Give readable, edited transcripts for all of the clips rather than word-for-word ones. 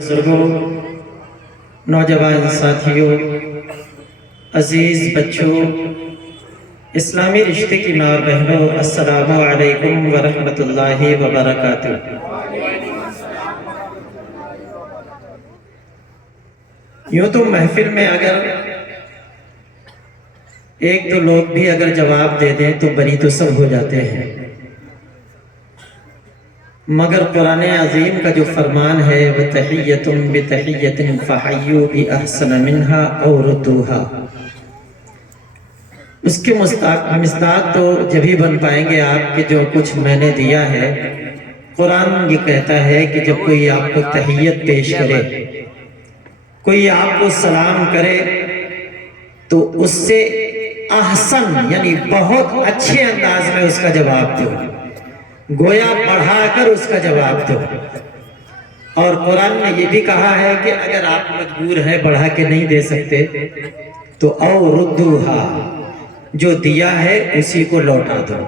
بزرگوں، نوجوان ساتھیوں، عزیز بچوں، اسلامی رشتے کی ماں بہنوں، السلام علیکم ورحمۃ اللہ وبرکاتہ۔ یوں تو محفل میں اگر ایک دو لوگ بھی اگر جواب دے دیں تو بری تو سب ہو جاتے ہیں، مگر قرآن عظیم کا جو فرمان ہے وَتَحِيَّةٌ بِتَحِيَّةٍ فَحَيُّوا بِأَحْسَنَ مِنْهَا أَوْ رُدُّوهَا، اس کے مصداق تو جبھی بن پائیں گے آپ کہ جو کچھ میں نے دیا ہے۔ قرآن یہ کہتا ہے کہ جب کوئی آپ کو تحیت پیش کرے، کوئی آپ کو سلام کرے تو اس سے احسن یعنی بہت اچھے انداز میں اس کا جواب دو، گویا بڑھا کر اس کا جواب دو۔ اور قرآن نے یہ بھی کہا ہے کہ اگر آپ مجبور ہیں بڑھا کے نہیں دے سکتے تو او ردوہا، جو دیا ہے اسی کو لوٹا دو۔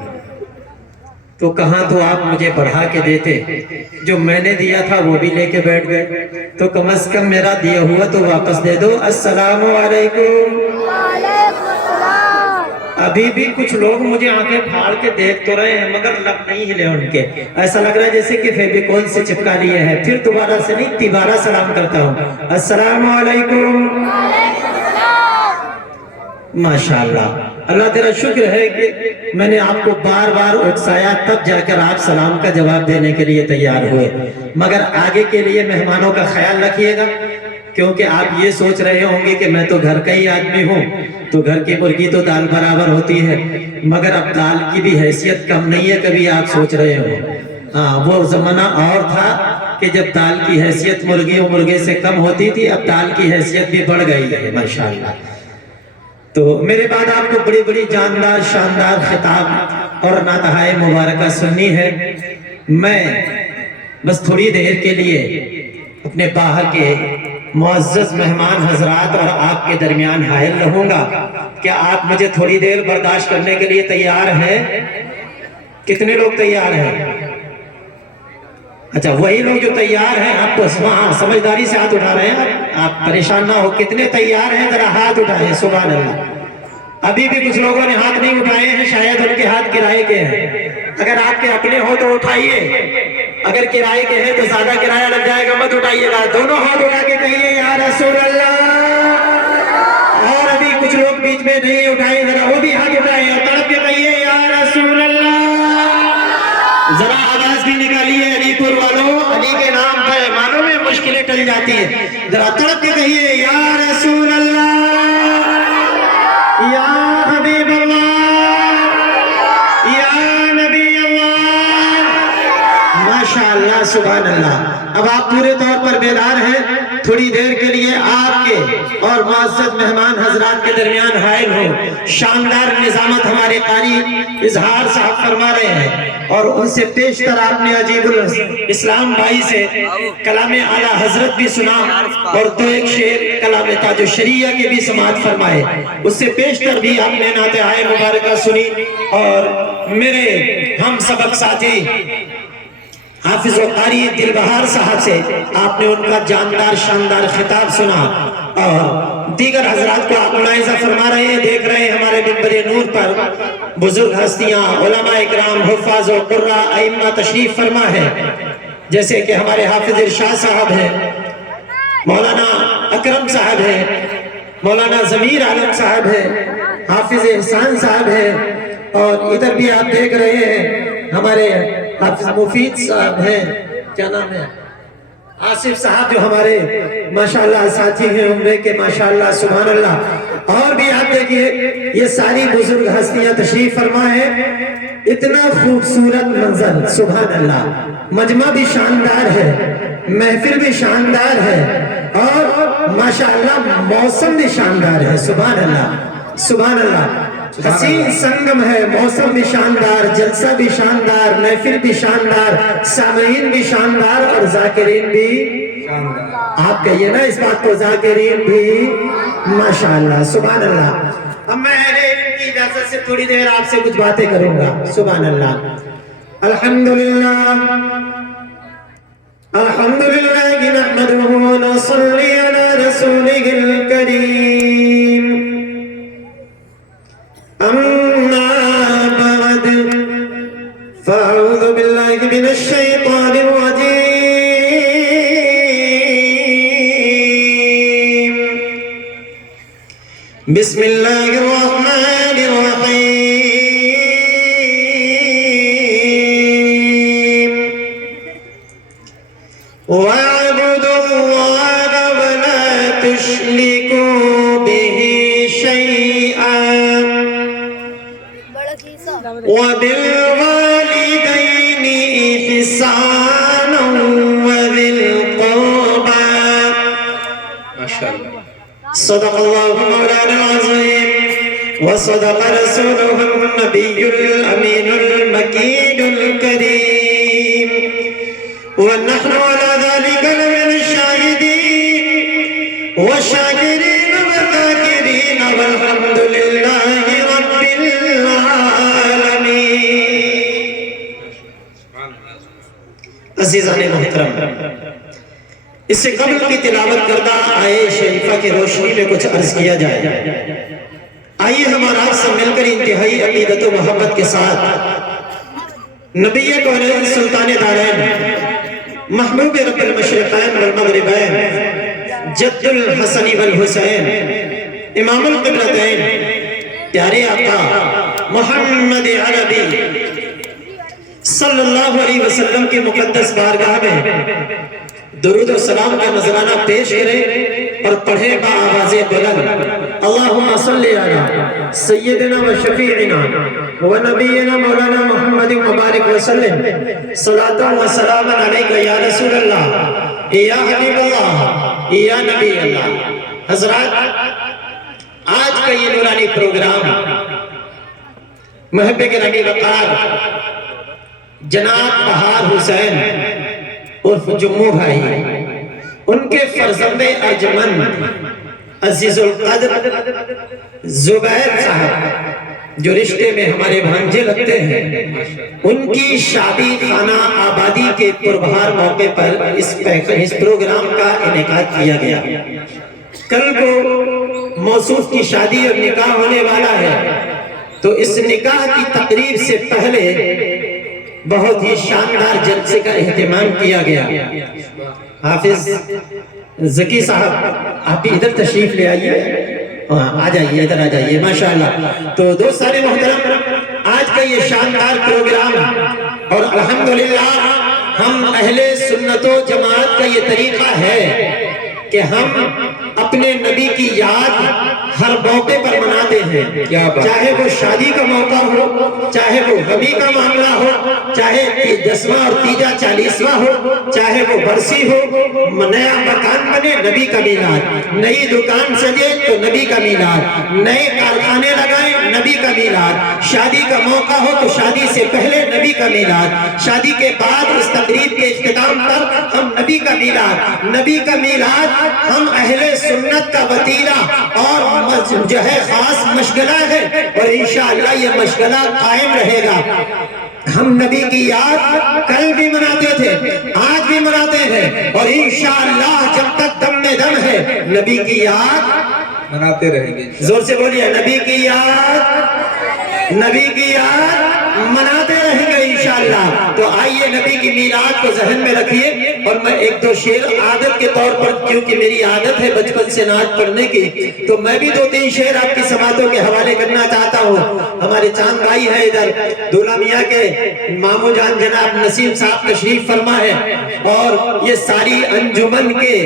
تو کہاں تو آپ مجھے بڑھا کے دیتے، جو میں نے دیا تھا وہ بھی لے کے بیٹھ گئے، تو کم از کم میرا دیا ہوا تو واپس دے دو۔ السلام علیکم۔ ابھی بھی کچھ لوگ مجھے آنکھیں پھاڑ کے دیکھ تو رہے ہیں مگر لب نہیں ہلے ان کے، ایسا لگ رہا ہے جیسے کہ فیویکول سے چپکا لیے ہیں۔ پھر دوبارہ سے نہیں، تیبارہ سلام کرتا ہوں، السلام علیکم۔ ماشاءاللہ، اللہ تیرا شکر ہے کہ میں نے آپ کو بار بار اکسایا، تب جا کر آپ سلام کا جواب دینے کے لیے تیار ہوئے۔ مگر آگے کے لیے مہمانوں کا خیال رکھیے گا، کیونکہ آپ یہ سوچ رہے ہوں گے کہ میں تو گھر کا ہی آدمی ہوں، تو گھر کی مرغی تو دال برابر ہوتی ہے، مگر اب دال کی بھی حیثیت کم نہیں ہے، کبھی آپ سوچ رہے ہوں۔ ہاں، وہ زمانہ اور تھا کہ جب دال کی حیثیت مرغی و مرغے سے کم ہوتی تھی، اب دال کی حیثیت بھی بڑھ گئی ہے ماشاءاللہ۔ تو میرے بعد آپ کو بڑی بڑی جاندار شاندار خطاب اور نعتہائے مبارکہ سننی ہے۔ میں بس تھوڑی دیر کے لیے اپنے باہر کے معزز مہمان حضرات اور آپ کے درمیان حائل رہوں گا۔ کیا آپ مجھے تھوڑی دیر برداشت کرنے کے لیے تیار ہیں؟ کتنے لوگ تیار ہیں؟ اچھا، وہی لوگ جو تیار ہیں، آپ تو وہاں سمجھداری سے ہاتھ اٹھا رہے ہیں، آپ پریشان نہ ہو۔ کتنے تیار ہیں ذرا ہاتھ اٹھائیں، سبحان اللہ۔ ابھی بھی کچھ لوگوں نے ہاتھ نہیں اٹھائے ہیں، شاید ان کے ہاتھ کرائے کے ہیں۔ اگر آپ کے اپنے ہو تو اٹھائیے، اگر کرائے کے ہیں تو زیادہ کرایہ لگ جائے گا، مت اٹھائیے گا۔ دونوں ہاتھ اٹھا کے کہیے یا رسول اللہ۔ اور ابھی کچھ لوگ بیچ میں نہیں اٹھائے، ذرا وہ بھی ہاتھ اٹھائیں اور تڑپ کے کہیے یا رسول اللہ۔ ذرا آواز بھی نکالیے علی پور والوں، علی کے نام پر مانوں میں مشکلیں ٹل جاتی ہیں، ذرا تڑپ کے کہیے یا رسول اللہ، یا حبیب اللہ، یا نبی اللہ۔ ماشاءاللہ، سبحان اللہ۔ اب آپ پورے طور پر بیدار ہیں، تھوڑی دیر کے لیے آپ کے اور معزز مہمان حضرات کے درمیان حائل ہو۔ شاندار نظامت ہمارے قاری اظہار صاحب فرما رہے ہیں، اور ان سے پیشتر آپ نے عجیب الاسلام بھائی سے کلام اعلیٰ حضرت بھی سنا، اور دو ایک شعر کلام تاج الشریعہ کے بھی سماعت فرمائے۔ اس سے پیشتر بھی آپ نے نعتہائے مبارکہ سنی، اور میرے ہم سبق ساتھی حافظ و قاری دل بہار صاحب سے آپ نے ان کا جاندار شاندار خطاب سنا، اور دیگر حضرات کو آپ ملاحظہ فرما رہے ہیں، دیکھ رہے ہیں ہمارے منبر نور پر بزرگ ہستیاں، علماء اکرام، حفاظ و قراء، ائمہ تشریف فرما ہے، جیسے کہ ہمارے حافظ ارشاد صاحب ہیں، مولانا اکرم صاحب ہیں، مولانا ضمیر عالم صاحب ہیں، حافظ احسان صاحب ہیں، اور ادھر بھی آپ دیکھ رہے ہیں ہمارے حافظ مفید صاحب ہیں، کیا نام ہے، آصف صاحب، جو ہمارے ماشاءاللہ ساتھی ہیں عمرے کے، ماشاءاللہ سبحان اللہ۔ اور بھی آپ دیکھیے یہ ساری بزرگ ہستیاں تشریف فرما ہے۔ اتنا خوبصورت منظر، سبحان اللہ، مجمع بھی شاندار ہے، محفل بھی شاندار ہے، اور ماشاءاللہ موسم بھی شاندار ہے، سبحان اللہ سبحان اللہ۔ حسین سنگم ہے، موسم بھی شاندار، جلسہ بھی شاندار، محفل بھی شاندار، سامعین بھی شاندار، اور ذاکرین بھی شاندار۔ آپ کہیے نا اس بات کو، ذاکرین بھی ماشاءاللہ سبحان اللہ۔ اب میں اہل علم کی اجازت سے تھوڑی دیر آپ سے کچھ باتیں کروں گا، سبحان اللہ۔ الحمدللہ الحمدللہ نحمدہ ونصلی علی رسولہ الکریم اما بعد فاعوذ باللہ من الشیطان الرجیم بسم اللہ الرحمن الرحیم وَاعْبُدُوا اللَّهَ وَلَا تُشْرِكُوا بِهِ شَيْئًا وَبِالْوَالِدَيْنِ إِحْسَانًا وَذِي الْقُرْبَى صدق الله مولانا العظيم وصدق رسوله النبي الأمين المكين الكريم ونحن على ذلك لمن الشاهدين والشاكرين والذاكرين والحمد لله رب العالمين عزیزان محترم، اس سے قبل کی تلاوت کردہ آیے شریفہ کی روشنی میں کچھ عرض کیا جائے۔ آئیے ہمارا آپ سب مل کر انتہائی عقیدت و محبت کے ساتھ نبی کونین سلطان دارین محبوب رب المشرقین والمغربین جد الحسن والحسین امام القبلتین پیارے آقا محمد عربی صلی اللہ علیہ وسلم کی مقدس بارگاہ میں درود و سلام کا نذرانہ پیش کریں اور پڑھیں بآواز بلند اللہم صلی علی سیدنا و شفیعنا و نبینا مولانا محمد مبارک وسلم صلاة و سلام علیکہ یا رسول اللہ یا حبیب اللہ یا نبی اللہ۔ حضرات، آج کا یہ نورانی پروگرام محب گرامی وقار جناب بہار حسین عرف جموں بھائی، ان کے فرزند ارجمند عزیز القدر زبیر صاحب جو رشتے میں ہمارے بھانجے لگتے ہیں، ان کی شادی خانہ آبادی کے پربہار موقع پر اس پروگرام کا انعقاد کیا گیا۔ کل کو موصوف کی شادی اور نکاح ہونے والا ہے، تو اس نکاح کی تقریب سے پہلے بہت ہی شاندار جلسے کا اہتمام کیا گیا۔ حافظ ذکی صاحب، آپ بھی ادھر تشریف لے آئیے، آ جائیے، ادھر آ جائیے، ماشاءاللہ۔ تو دوست سارے محترم، آج کا یہ شاندار پروگرام اور الحمدللہ ہم اہل سنت و جماعت کا یہ طریقہ ہے کہ ہم اپنے نبی کی یاد ہر موقع پر مناتے ہیں، چاہے وہ شادی کا موقع ہو، چاہے وہ غمی کا معاملہ ہو، چاہے 10واں اور تیجا 40واں ہو، چاہے وہ برسی ہو، نیا مکان بنے نبی کا میلاد، نئی دکان سجے تو نبی کا میلاد، نئے کارخانے لگائیں نبی کا میلاد، شادی کا موقع ہو تو شادی سے پہلے نبی کا میلاد، شادی کے بعد اس تقریب کے اختتام پر ہم نبی کا میلاد، نبی کا میلاد ہم اہل سنت کا وتیرہ اور جو ہے خاص مشغلہ ہے، اور انشاءاللہ یہ مشغلہ قائم رہے گا۔ ہم نبی کی یاد کل بھی مناتے تھے، آج بھی مناتے ہیں، اور انشاءاللہ جب تک دم میں دم ہے نبی کی یاد مناتے رہیں گے۔ زور سے بولیے، نبی کی یاد، نبی کی یاد مناتے رہیں گے انشاءاللہ۔ تو آئیے نبی کی میلاد کو ذہن میں رکھیے، اور میں ایک دو شعر عادت کے طور پر، کیونکہ میری عادت ہے بچپن سے نعت پڑھنے کی، تو میں بھی 2-3 شعر آپ کی سماعتوں کے حوالے کرنا چاہتا ہوں۔ ہمارے چاند بھائی ہے ادھر، دولہ میاں کے مامو جان جناب نسیم صاحب تشریف فرما ہے، اور یہ ساری انجمن کے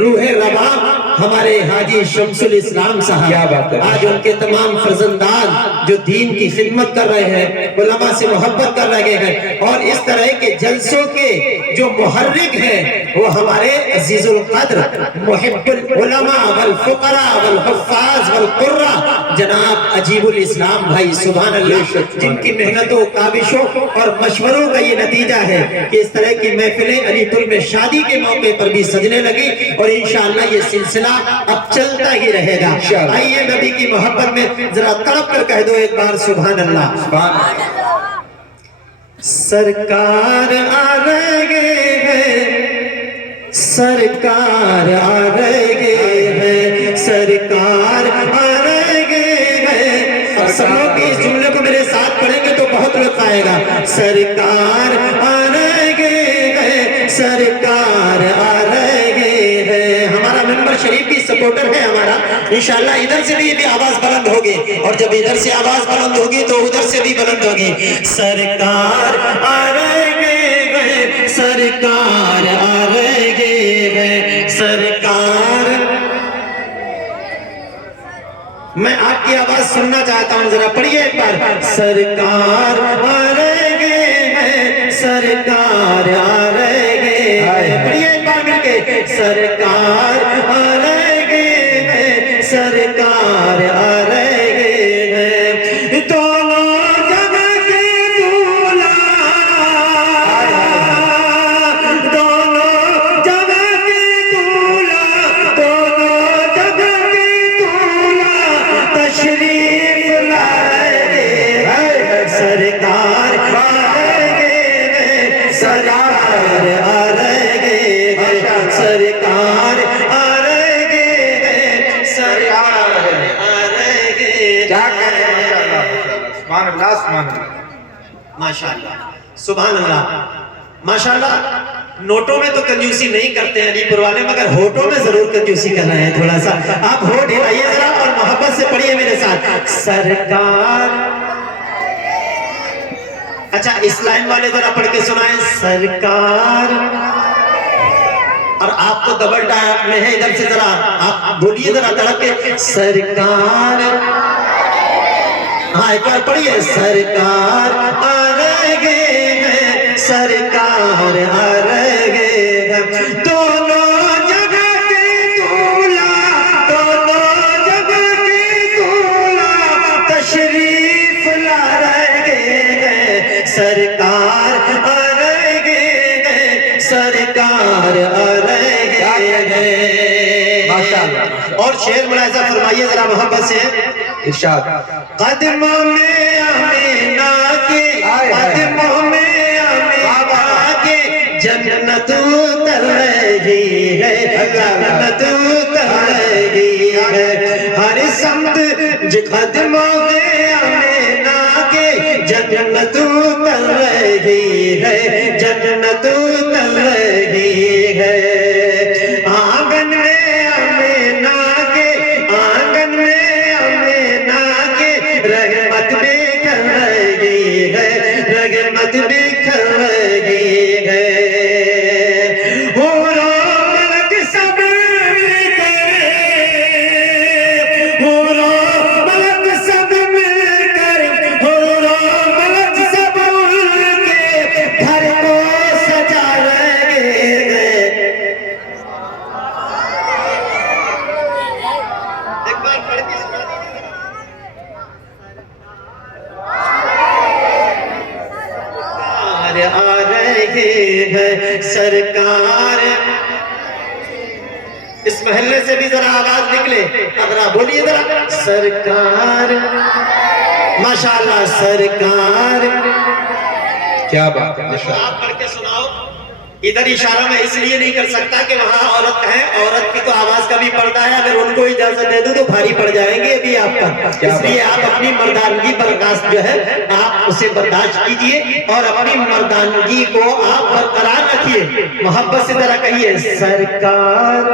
روح رواں ہمارے حاجی شمس الاسلام صاحب، آج ان کے تمام فرزندان جو دین کی خدمت کر رہے ہیں، علماء سے محبت کر رہے ہیں، اور اس طرح کے جلسوں کے جو محرک ہیں وہ ہمارے عزیز القدر محب العلماء والفقراء والحفاظ والقراء جناب عجیب الاسلام بھائی، سبحان اللہ، جن کی محنتوں، کاوشوں اور مشوروں کا یہ نتیجہ ہے کہ اس طرح کی محفلیں علی پور میں شادی کے موقع پر بھی سجنے لگی، اور انشاءاللہ یہ سلسلہ اب چلتا ہی رہے گا۔ آئیے نبی کی محبت میں ذرا تڑپ کر کہہ دو ایک بار سبحان اللہ۔ سرکار آ رہے ہیں سرکار آ رہے ہیں، سرکار آ رہے ہیں. اور سب لوگ بھی اس جملے کو میرے ساتھ پڑھیں گے تو بہت لطف آئے گا. سرکار آ رہے ہیں، سرکار آ رہے ہیں. ہمارا ممبر شریف بھی سپورٹر ہے ہمارا. انشاءاللہ ادھر سے بھی یہ آواز بلند ہوگی، اور جب ادھر سے آواز بلند ہوگی تو ادھر سے بھی بلند ہوگی. سرکار آ رہے ہیں، سرکار آ رہے ہیں، سرکار. میں آپ کی آواز سننا چاہتا ہوں، ذرا پڑھیے ایک بار. سرکار آ رہے ہیں، سرکار آ رہے ہیں. پڑھیے ایک بار مل کے. سرکار آ رہے ہیں، سرکار آ رہے ہیں. دونوں جگہ کے دولہا، دونوں جگہ کے دولہا، دونوں جگہ کے دولہا تشریف لائے ہیں. سرکار آ رہے ہیں، سرکار آ رہے ہیں، سرکار آ رہے ہیں، سرکار آ رہے ہیں. کیا کہنے سبحان اللہ سبحان اللہ. ماشاءاللہ سبحان اللہ ماشاءاللہ. نوٹوں میں تو کنجوسی نہیں کرتے ہیں علی پور والے، مگر ہوٹوں میں ضرور کنجوسی کر رہے ہیں تھوڑا سا. آپ ہوٹ ہلائیے ذرا اور محبت سے پڑھیے میرے ساتھ. سرکار. اچھا اس لائن والے ذرا پڑھ کے سنائیں. سرکار. اور آپ تو ڈبل ٹائپ میں ہے، ادھر سے ذرا آپ بولیے ذرا تڑپ کے. سرکار. ہاں ایک بار پڑھیے. سرکار آ رہے ہیں، سرکار آ رہے ہیں. دونوں جگہ کے دولہا، دونوں جگہ کے دولہا تشریف لا رہے ہیں. سرکار آ رہے ہیں، سرکار آ رہے ہیں. ماشاءاللہ. اور شعر ملاحظہ فرمائیے ذرا محبت سے. ارشاد. قدموں میں آمینہ کے، قدموں میں آمینہ کے جنت اتر رہی ہے، جنت اتر رہی ہے. ہر سمت قدموں میں آمینہ کے جنت اتر رہی ہے، جنت اتر رہی ہے. آنگن میں آمینہ کے، آنگن میں آمینہ کے رحمت بکھر رہی ہے، رحمت بکھر رہی ہے. حور و ملک سب مل کر، حور و ملک سب مل کر، حور و ملک سب مل کے گھر کو سجا رہے ہیں. ایک بار پڑھ کے سنا دیجیے. آ رہے ہیں، سرکار. اس محلے سے بھی ذرا آواز نکلے، ذرا بولیے ذرا. سرکار. ماشاءاللہ سرکار. کیا بات ہے ماشاءاللہ. آپ پڑھ کے سناؤ. ادھر اشارہ میں اس لیے نہیں کر سکتا کہ وہاں عورت ہے، عورت کی تو آواز کا بھی پردہ ہے. اگر ان کو اجازت دے دوں تو بھاری پڑ جائیں گے ابھی آپ پر. اس لیے آپ اپنی مردانگی برداشت جو ہے آپ اسے برداشت کیجئے، اور اپنی مردانگی کو آپ برقرار رکھیے. محبت سے ذرا کہیے. سرکار.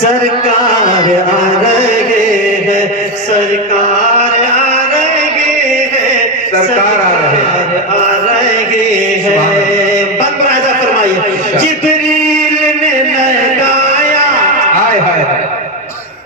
سرکار آ رہے ہیں، سرکار آ رہے ہیں، سرکار آ رہے ہیں، آ رہے ہیں. بند ملاحظہ فرمائیے. جبریل نے لگایا. ہائے ہائے ہائے.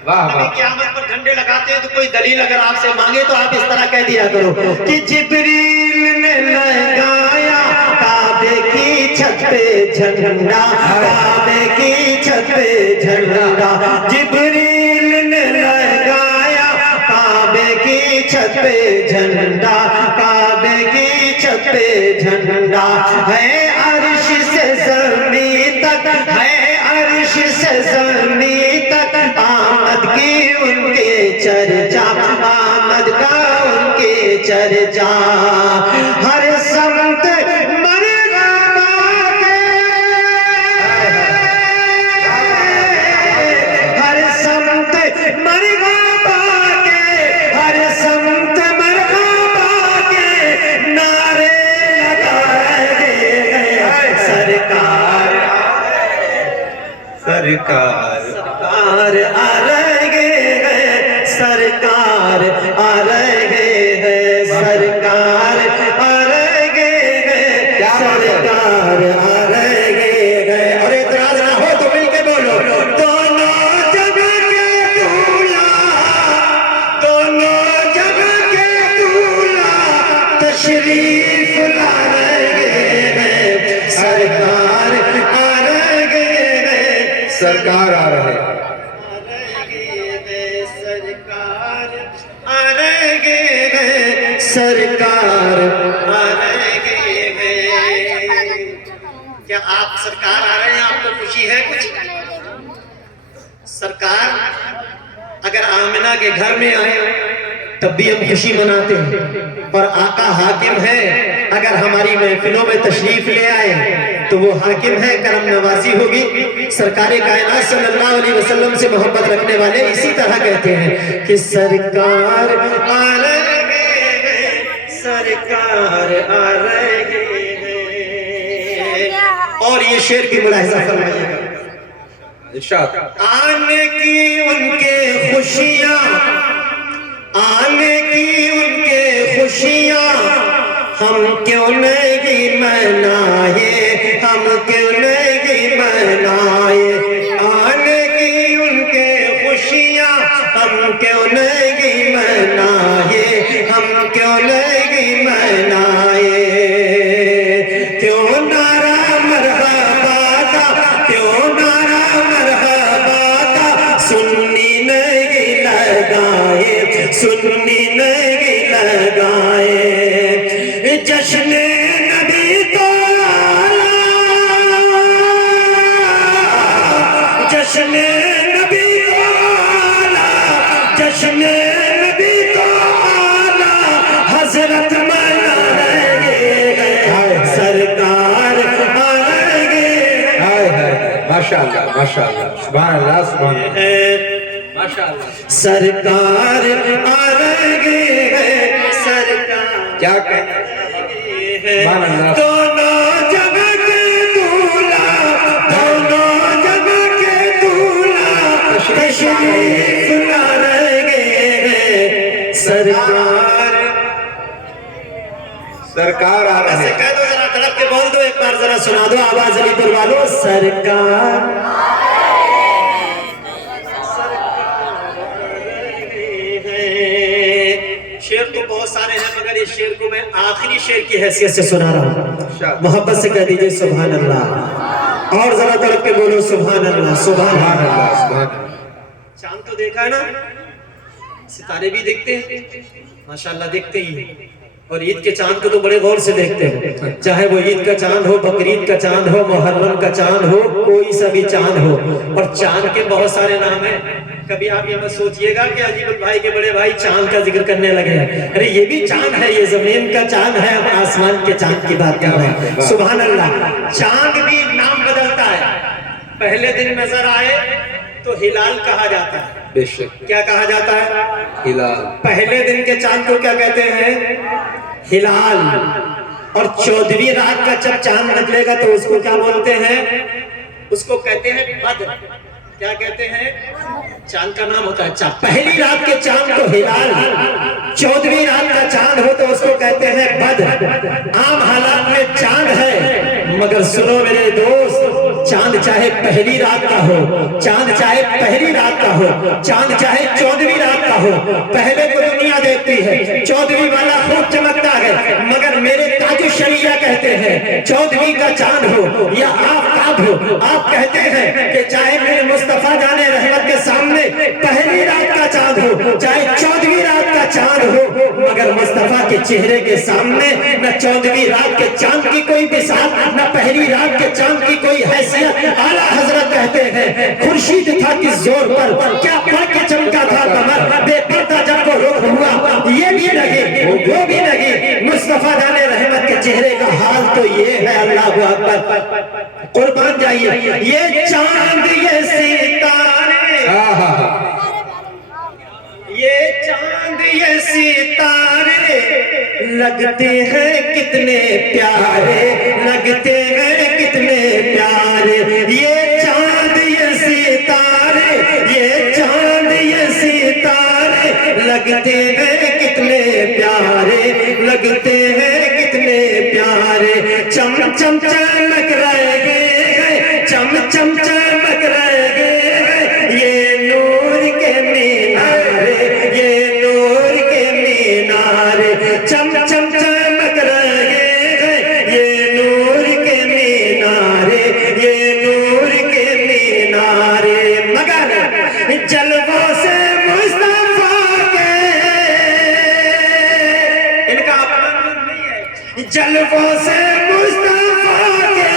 واہ نبی واہ. قیامت پر جھنڈے لگاتے ہیں تو کوئی دلیل اگر آپ سے مانگے تو آپ اس طرح کہہ دیا کرو کہ جبریل نے لگایا کعبے کی چھت پہ جھنڈا، کعبے کی چھت پہ جھنڈا. جبریل نے لگایا کعبے کی چھت پہ جھنڈا، کعبے کی چھت پہ جھنڈا. ہے عرش سے زمین تک، ہے عرش سے زمین تک آمد کی ان کے چرچا، آمد کا ان کے چرچا. ہر سمت مرغبات सरकार सरकार आ रहे हैं, सरकार आ रहे हैं, सरकार आ रहे हैं, सरकार आ रहे हैं। और इतराज ना हो तो मिलके बोलो, दोनों जग के दूल्हा, दोनों जग के दूल्हा तशरीफ ला रहे हैं, सरकार आ रहे हैं, सरकार आ रहे हैं। सरकार आ रहे हैं, सरकार आ रहे हैं। क्या आप सरकार आ रहे हैं, आपको खुशी है कुछ? सरकार अगर आमिना के घर में आए तब भी हम खुशी मनाते हैं, और आका हाकिम है अगर हमारी महफिलों में तशरीफ ले आए तो वो हाकिम है, करम नवाजी होगी। सरकार कायनात सल्लल्लाहु अलैहि वसल्लम से मोहब्बत रखने वाले इसी तरह कहते हैं कि सरकार आ रहे हैं, सरकार आ रहे हैं। और ये शेर की मुलाहिजा फरमाइएगा, इरशाद। आने की उनके खुशियां, आने की उनके खुशियां हम क्यों नहीं मनाए, हम क्यों नहीं मनाए। आने की उनके खुशियां हम क्यों नहीं मनाए, हम क्यों नहीं मनाए। क्यों नारा मरहबा का, क्यों नारा मरहबा का सुन्नी नहीं लगाए, सुन्नी नहीं लगाए। जश्न नबी तो आला, जश्न नबी तो आला, जश्न नबी तो आला हजरत मनाएंगे, सरकार आएंगे। हाय हाय, माशाअल्लाह माशाअल्लाह, सुभान अल्लाह सुभान अल्लाह, माशाअल्लाह। सरकार आ रहे हैं, सरकार क्या कहना सुभान अल्लाह। दोनों जगह के दूल्हा, दोनों जगह के दूल्हा तशरीफ ला रहे हैं, सरकार। सरकार आ रहे ऐसे हैं। कह दो, जरा तड़प के बोल दो, एक बार जरा सुना दो आवाज अली पर वालों, सरकार। शेर तो बहुत सारे हैं मगर इस शेर को मैं आखिरी शेर की हैसियत से सुना रहा हूँ। मोहब्बत से कह दीजिए सुभान अल्लाह, और जरा तड़प के बोलो सुभान अल्लाह, सुभान सुभान अल्लाह। अल्लाह सुभान अल्लाह। चांद तो देखा है ना, सितारे भी देखते हैं माशाल्लाह, देखते ही हैं। और ईद के चांद को तो बड़े गौर से देखते हैं, चाहे वो ईद का चांद हो, बकरीद का चांद हो, मुहर्रम का चांद हो, कोई सा भी चांद हो। और चांद के बहुत सारे नाम हैं। कभी आप ये मत सोचिएगा कि अजीबुल भाई के बड़े भाई चांद का जिक्र करने लगे हैं, अरे ये भी चांद है, ये जमीन का चांद है, हम आसमान के चांद की बात कर रहे हैं। सुभान अल्लाह। चांद भी नाम बदलता है, पहले दिन नजर आए तो हिलाल कहा जाता है। बेशक। क्या कहा जाता है? हिलाल। पहले दिन के चांद को क्या कहते हैं? हिलाल। और 14वीं रात का जब चांद निकलेगा तो उसको क्या बोलते हैं? उसको कहते हैं बद्र। क्या कहते हैं? चांद का नाम होता है चांद। पहली रात के चांद को हिलाल, 14वीं रात का चांद हो तो उसको कहते हैं बद्र। आम हालात में चांद है, मगर सुनो मेरे दोस्त, चांद चाहे पहली रात का हो, चांद चाहे पहली रात का हो, चांद चाहे 14वीं रात का हो, पहले तो दुनिया देखती है 14वीं वाला खूब चमकता है, मगर मेरे ताजु शरिया कहते हैं 14वीं का चांद हो या आफताब हो, आप कहते हैं कि चाहे मेरे मुस्तफा जाने रहमत के सामने पहली रात का चांद हो, चाहे 14वीं रात का चांद हो, मगर मुस्तफा के चेहरे के सामने न 14वीं रात के चांद की कोई मिसाल, न पहली रात के चांद की कोई हैसियत। आला हजरत कहते हैं खुर्शीद था किस जोर पर, क्या पढ़ के चमका था कमर, बेपर्दा जब वो रोक हुआ ये भी लगी वो भी लगी, मुस्तफा जाने रहमत के चेहरे का हाल तो ये है। अल्लाह अकबर, कुर्बान जाइए। ये चांद ये सितारे, ये चांद ये सितारे लगते हैं कितने प्यारे, लगते हैं कितने प्यारे। ये चांद ये जलवों से मुस्तफा के,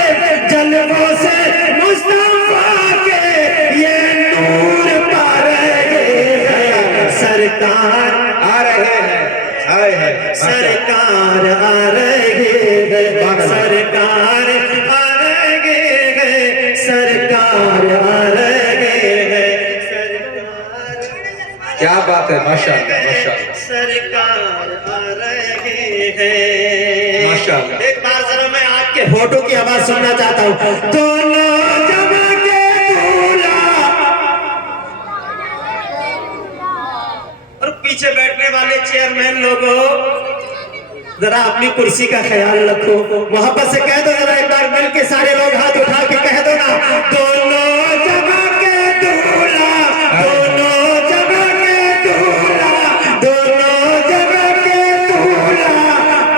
जलवों से मुस्तफा के ये नूर पा रहे हैं सरकार आ रहे हैं, आए हैं सरकार आ रहे हैं सरकार आ रहे हैं सरकार आ रहे हैं क्या बात है, माशाअल्लाह माशाअल्लाह सरकार आ रहे हैं माशाअल्लाह। एक बार जरा मैं आपके होठों की आवाज सुनना चाहता हूँ। दोनों जमा के दूल्हा और पीछे बैठने वाले चेयरमैन लोगों जरा अपनी कुर्सी का ख्याल रखो। मोहब्बत से कह दो जरा एक बार मिल के सारे लोग हाथ उठा के कह दो ना, दोनों जमा के दूल्हा, दोनों जमा के दूल्हा, दोनों जमा के दूल्हा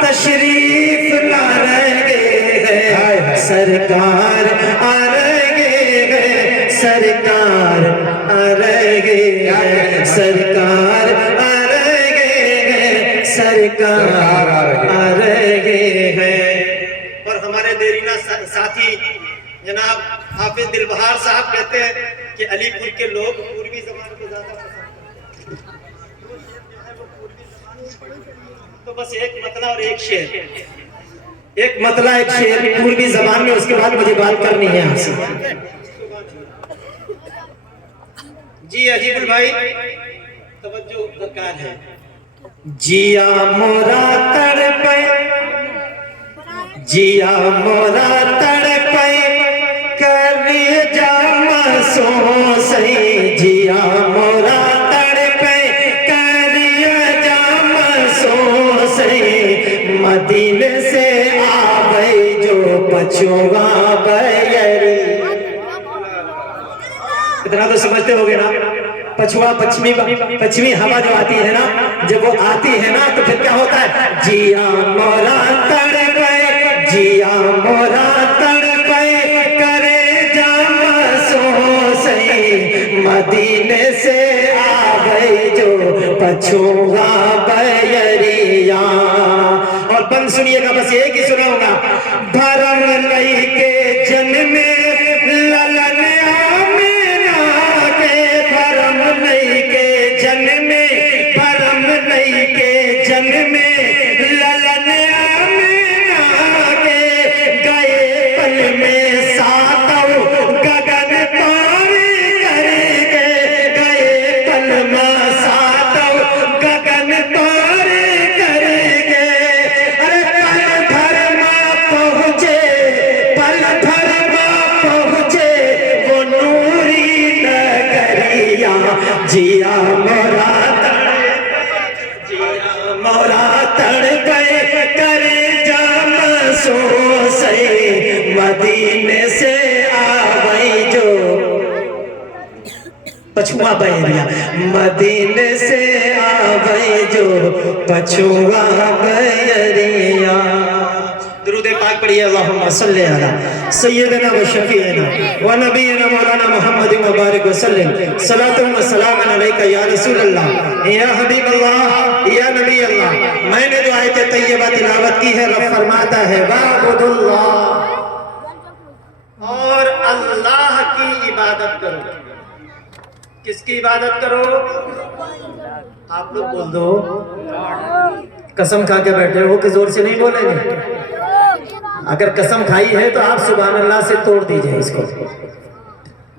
तशरीफ ला रहे हैं सरकार आ रहे हैं सरकार आ रहे हैं सरकार आ रहे हैं सरकार आ रहे हैं। और हमारे देरीना साथी जनाब हाफिज दिलबहार साहब कहते हैं कि अलीपुर के लोग पूर्वी ज़बान को ज़्यादा पसंद करते। तो बस एक मतला और एक शेर, एक मतला एक शेर पूर्वी ज़बान में, उसके बाद मुझे बात करनी है आपसे। जी अजीबुल भाई तवज्जो दरकार है। जिया मोरा तड़पे, जिया मोरा तड़पे करिए जामसो सही, जिया मोरा तड़पे करिए जामसो सही, मदीने से आवे जो पछुआ बयरी। इतना तो समझते होगे ना, पछुआ पश्चिमी हवा जो आती है ना, जब वो आती है ना तो फिर क्या होता है, जिया मोरा तड़पे, जिया मोरा तड़पे करे जामसो सही, मदीने से आवे जो पछुआ बयरिया। और बंद सुनिएगा, बस एक ही सुनाऊंगा। भरम लई के जन्मे ललन आमिना के, भरम लई के जन्मे, भरम लई के जन्मे ललन आमिना के, गए पल में सातों गगन पारी करके, गए पल में सातों गगन पारी करके। अरे पल भर में पहुँचे, पल भर में पहुँचे वो नूरी नगरिया, जिया मोरा मोरा तड़पे करे जामसो सही, मदीने से आवे जो पछुआ बयरिया, मदीने से आवे जो पछुआ बयरिया। दुरूद पाक पढ़िए, अल्लाहुम्मा सल्ली अला सय्यिदना व शफीअना व नबीना मौलाना मुहम्मद मुबारक वसल्लम, सलातुन व सलामुन अलैका या रसूल अल्लाह, या हबीब अल्लाह, या नबी अल्लाह। मैंने जो आयत तैयबा तिलावत की है, रब फरमाता है वाबुदुल्लाह, और अल्लाह की इबादत करो। किसकी इबादत करो? आप लोग बोल दो, कसम खा के बैठे हो कि जोर से नहीं बोलेंगे? अगर कसम खाई है तो आप सुभान अल्लाह से तोड़ दीजिए इसको,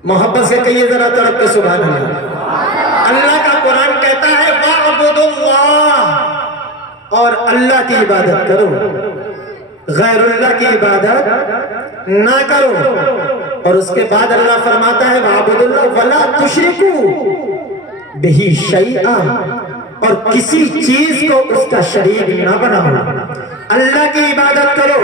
मोहब्बत से कहिए जरा तड़प के सुभान अल्लाह। अल्लाह का कुरान कहता है वाबुदुल्लाह, और अल्लाह की इबादत करो, गैरुल्लाह की इबादत ना करो। और उसके बाद अल्लाह फरमाता है वाबुदुल्लाह वला तुशरिकू बिही शैआ, और किसी चीज को उसका शरीक ना बनाओ। अल्लाह की इबादत करो,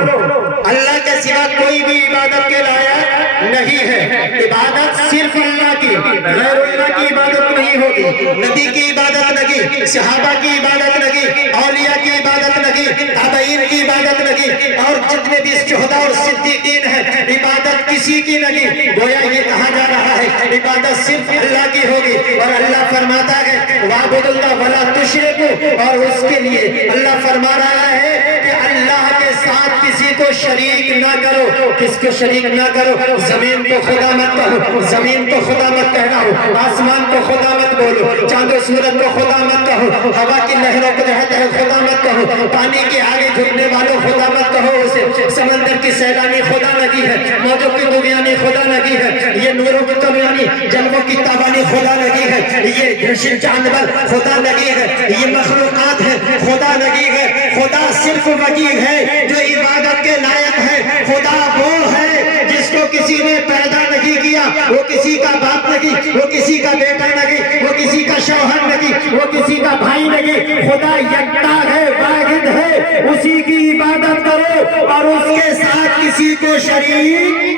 अल्लाह के सिवा कोई भी इबादत के लायक नहीं है। इबादत सिर्फ अल्लाह की, गैरुल्लाह की इबादत नहीं होगी। नबी की इबादत नहीं, सहाबा की इबादत नहीं, औलिया की इबादत नहीं, ताबईन की इबादत नहीं, और जितने भी शुहदा और सिद्दीकीन हैं, इबादत किसी की नहीं। गोया ये कहा जा रहा है इबादत सिर्फ अल्लाह की होगी। और अल्लाह फरमाता है वाबुदुल्लाह वला तुशरिकू, और उसके लिए अल्लाह फरमा रहा है कि अल्लाह के साथ किसी को शरीक ना करो। किसको शरीक ना करो? जमीन को खुदा मत कहो, जमीन को खुदा मत कहना हो, आसमान को खुदा मत बोलो, चांदो सूरज को खुदा मत कहो, हवा की लहरों को रहते हैं खुदा मत कहो, पानी के आगे झुकने वालों खुदा मत कहो उसे, समंदर की सैलानी खुदा लगी है, मौजों की दुनियानी खुदा लगी है, ये नूरों की दुनियानी जन्मों की ताबानी खुदा लगी है, ये घृषित जानवर खुदा लगी है, ये मखलूकात है खुदा लगी है। खुदा सिर्फ वही है जो इबादत के लायक है। खुदा वो है जिसको किसी ने पैदा नहीं किया, वो किसी का बाप नहीं, वो किसी का बेटा नहीं, वो किसी का शौहर नहीं, वो किसी का भाई नहीं। खुदा यकता है, वाहिद है, उसी की इबादत करो और उसके साथ किसी को शरीक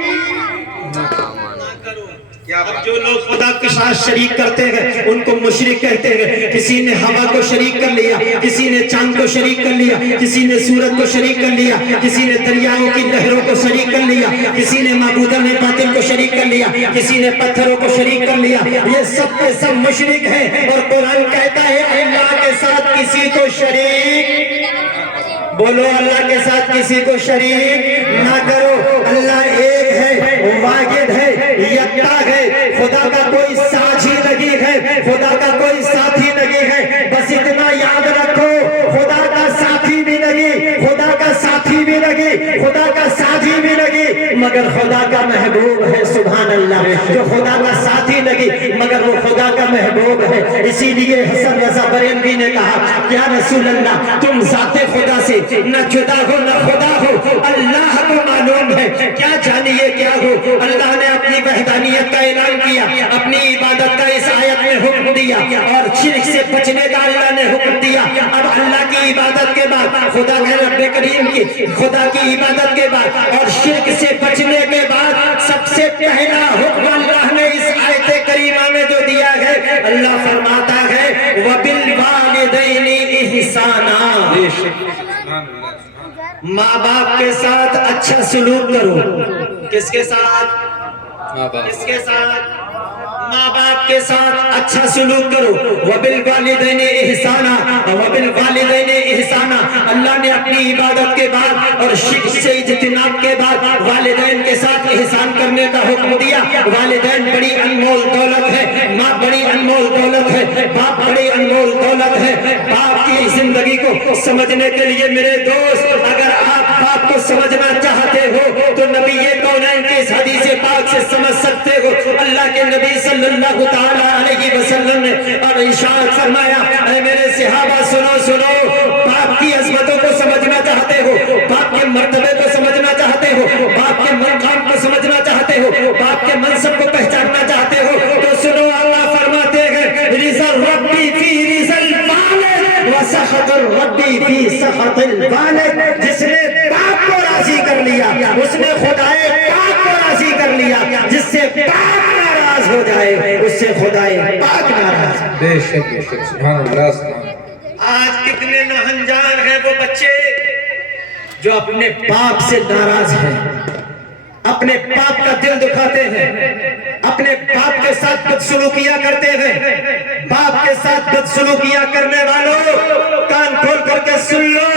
अब जो लोग खुदा के साथ शरीक करते हैं उनको मुशरिक कहते हैं। किसी ने हवा को शरीक कर लिया, किसी ने चांद को शरीक कर लिया, किसी ने सूरज को शरीक कर लिया, किसी ने दरियाओं की लहरों को शरीक कर लिया, किसी ने माबूदा में बातिल को शरीक कर लिया, किसी ने पत्थरों को शरीक कर लिया। ये सब के सब मुशरिक हैं। और कुरान कहता है अल्लाह के साथ किसी को शरीक, बोलो अल्लाह के साथ किसी को शरीक ना करो। अल्लाह एक है, वाहिद है, यकता है, खुदा का कोई साझी नहीं है, खुदा का कोई साथी नहीं है। बस इतना याद रखो, खुदा का साथी भी नहीं, खुदा का साथी भी नहीं, खुदा का साझी भी नहीं, मगर खुदा का महबूब है। सुभान अल्लाह, जो खुदा का साथी नहीं मगर वो खुदा का महबूब है। इसीलिए हसन रज़ा बरेलवी ने कहा या रसूल अल्लाह, तुम ज़ाते खुदा से न जुदा हो न खुदा हो, अल्लाह को मालूम है, क्या जानिए क्या हो। अल्लाह ने अपनी वहदानियत का ऐलान किया, अपनी इबादत का इस आयत में हुक्म दिया और शिर्क से बचने का अल्लाह ने हुक्म दिया। अब अल्लाह की इबादत के बाद, खुदा के रब करीम की खुदा की इबादत के बाद और शिर्क से बचने के बाद सबसे पहला हुक्म अल्लाह ने इस आयत करीमा में जो दिया है, अल्लाह फरमाता है वबिल वालिदैनि इहसाना, माँ बाप के साथ अच्छा सलूक करो। किसके साथ? किसके साथ? माँ बाप के साथ अच्छा सलूक करो। वबिल वालिदैन इहसाना, वबिल वालिदैन इहसाना। अल्लाह ने अपनी इबादत के बाद और शिर्क से इज्तिनाब के बाद वालिदैन के साथ एहसान करने का हुक्म दिया। वालिदैन बड़ी अनमोल दौलत है, माँ बड़ी अनमोल दौलत है, बाप बड़ी अनमोल दौलत है। बाप की जिंदगी को समझने के लिए मेरे दोस्त, अगर आप बाप को समझना चाहते हो तो नबी ये कौनैन की इस हदीस पाक से समझ सकते हो। अल्लाह के नबी सल्लल्लाहु तआला अलैहि वसल्लम ने और इरशाद फरमाया, ऐ मेरे सहाबा सुनो सुनो, बाप की अज़मतों को समझना चाहते हो, बाप के मर्तबे को समझना चाहते हो, बाप के मकाम को समझना चाहते हो, बाप के मनसब को पहचानना चाहते हो तो सुनो, अल्लाह फरमाते हैं रिज़ा रब्बी फी रिज़ल वालिद व सख़तुर रब्बी फी सख़तिल वालिद। जिसने बाप को राजी कर लिया उसने खुदाए पाक को राजी कर लिया। जिससे बाप नाराज हो जाए उससे खुदाए पाक नाराज। बेशक बेशक, सुभान अल्लाह। आज कितने नाहंजान हैं वो बच्चे जो अपने बाप से नाराज हैं, अपने बाप का दिल दुखाते हैं, अपने बाप के साथ बदसलूकियां करते हैं। बाप के साथ बदसलूकियां करने वालों, कान खोल करके सुन लो,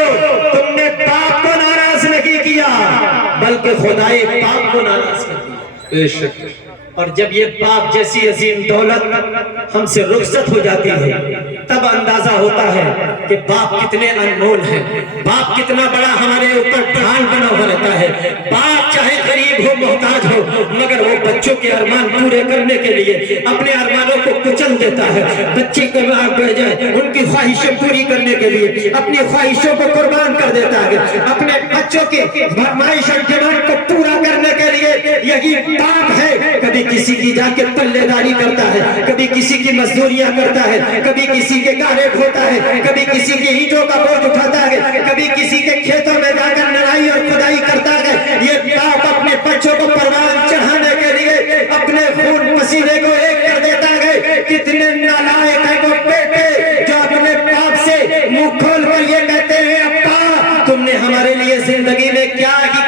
तुमने बाप को नाराज नहीं किया बल्कि खुदाए बाप को नाराज कर दिया। बेशक। और जब ये बाप जैसी अजीम दौलत हमसे रुखसत हो जाती है तब अंदाजा होता है कि बाप कितने अनमोल है, बाप कितना बड़ा हमारे ऊपर ढाल बना हुआ रहता है। बाप चाहे गरीब हो, मोहताज हो, मगर वो बच्चों के अरमान पूरे करने के लिए अपने अरमानों को कुचल देता है। बच्चे के बाद बढ़ जाए, उनकी ख्वाहिशें पूरी करने के लिए अपनी ख्वाहिशों को कुर्बान कर देता है। अपने बच्चों की फरमाइश और डिमांड को पूरा करने के लिए यही बाप है। कभी किसी की जाके पल्लेदारी करता है, कभी किसी की मजदूरियां करता है, कभी किसी के गारे ढोता है, कभी किसी की ईंटों का बोझ उठाता है, कभी किसी के खेतों में जाकर नराई और खुदाई करता है। ये बाप अपने बच्चों को परवान चढ़ाने के लिए अपने खून पसीने को एक कर देता है। कितने नालायक है वो बेटे जो अपने बाप से मुंह खोल कर ये कहते हैं अब्बा तुमने हमारे लिए जिंदगी में क्या ही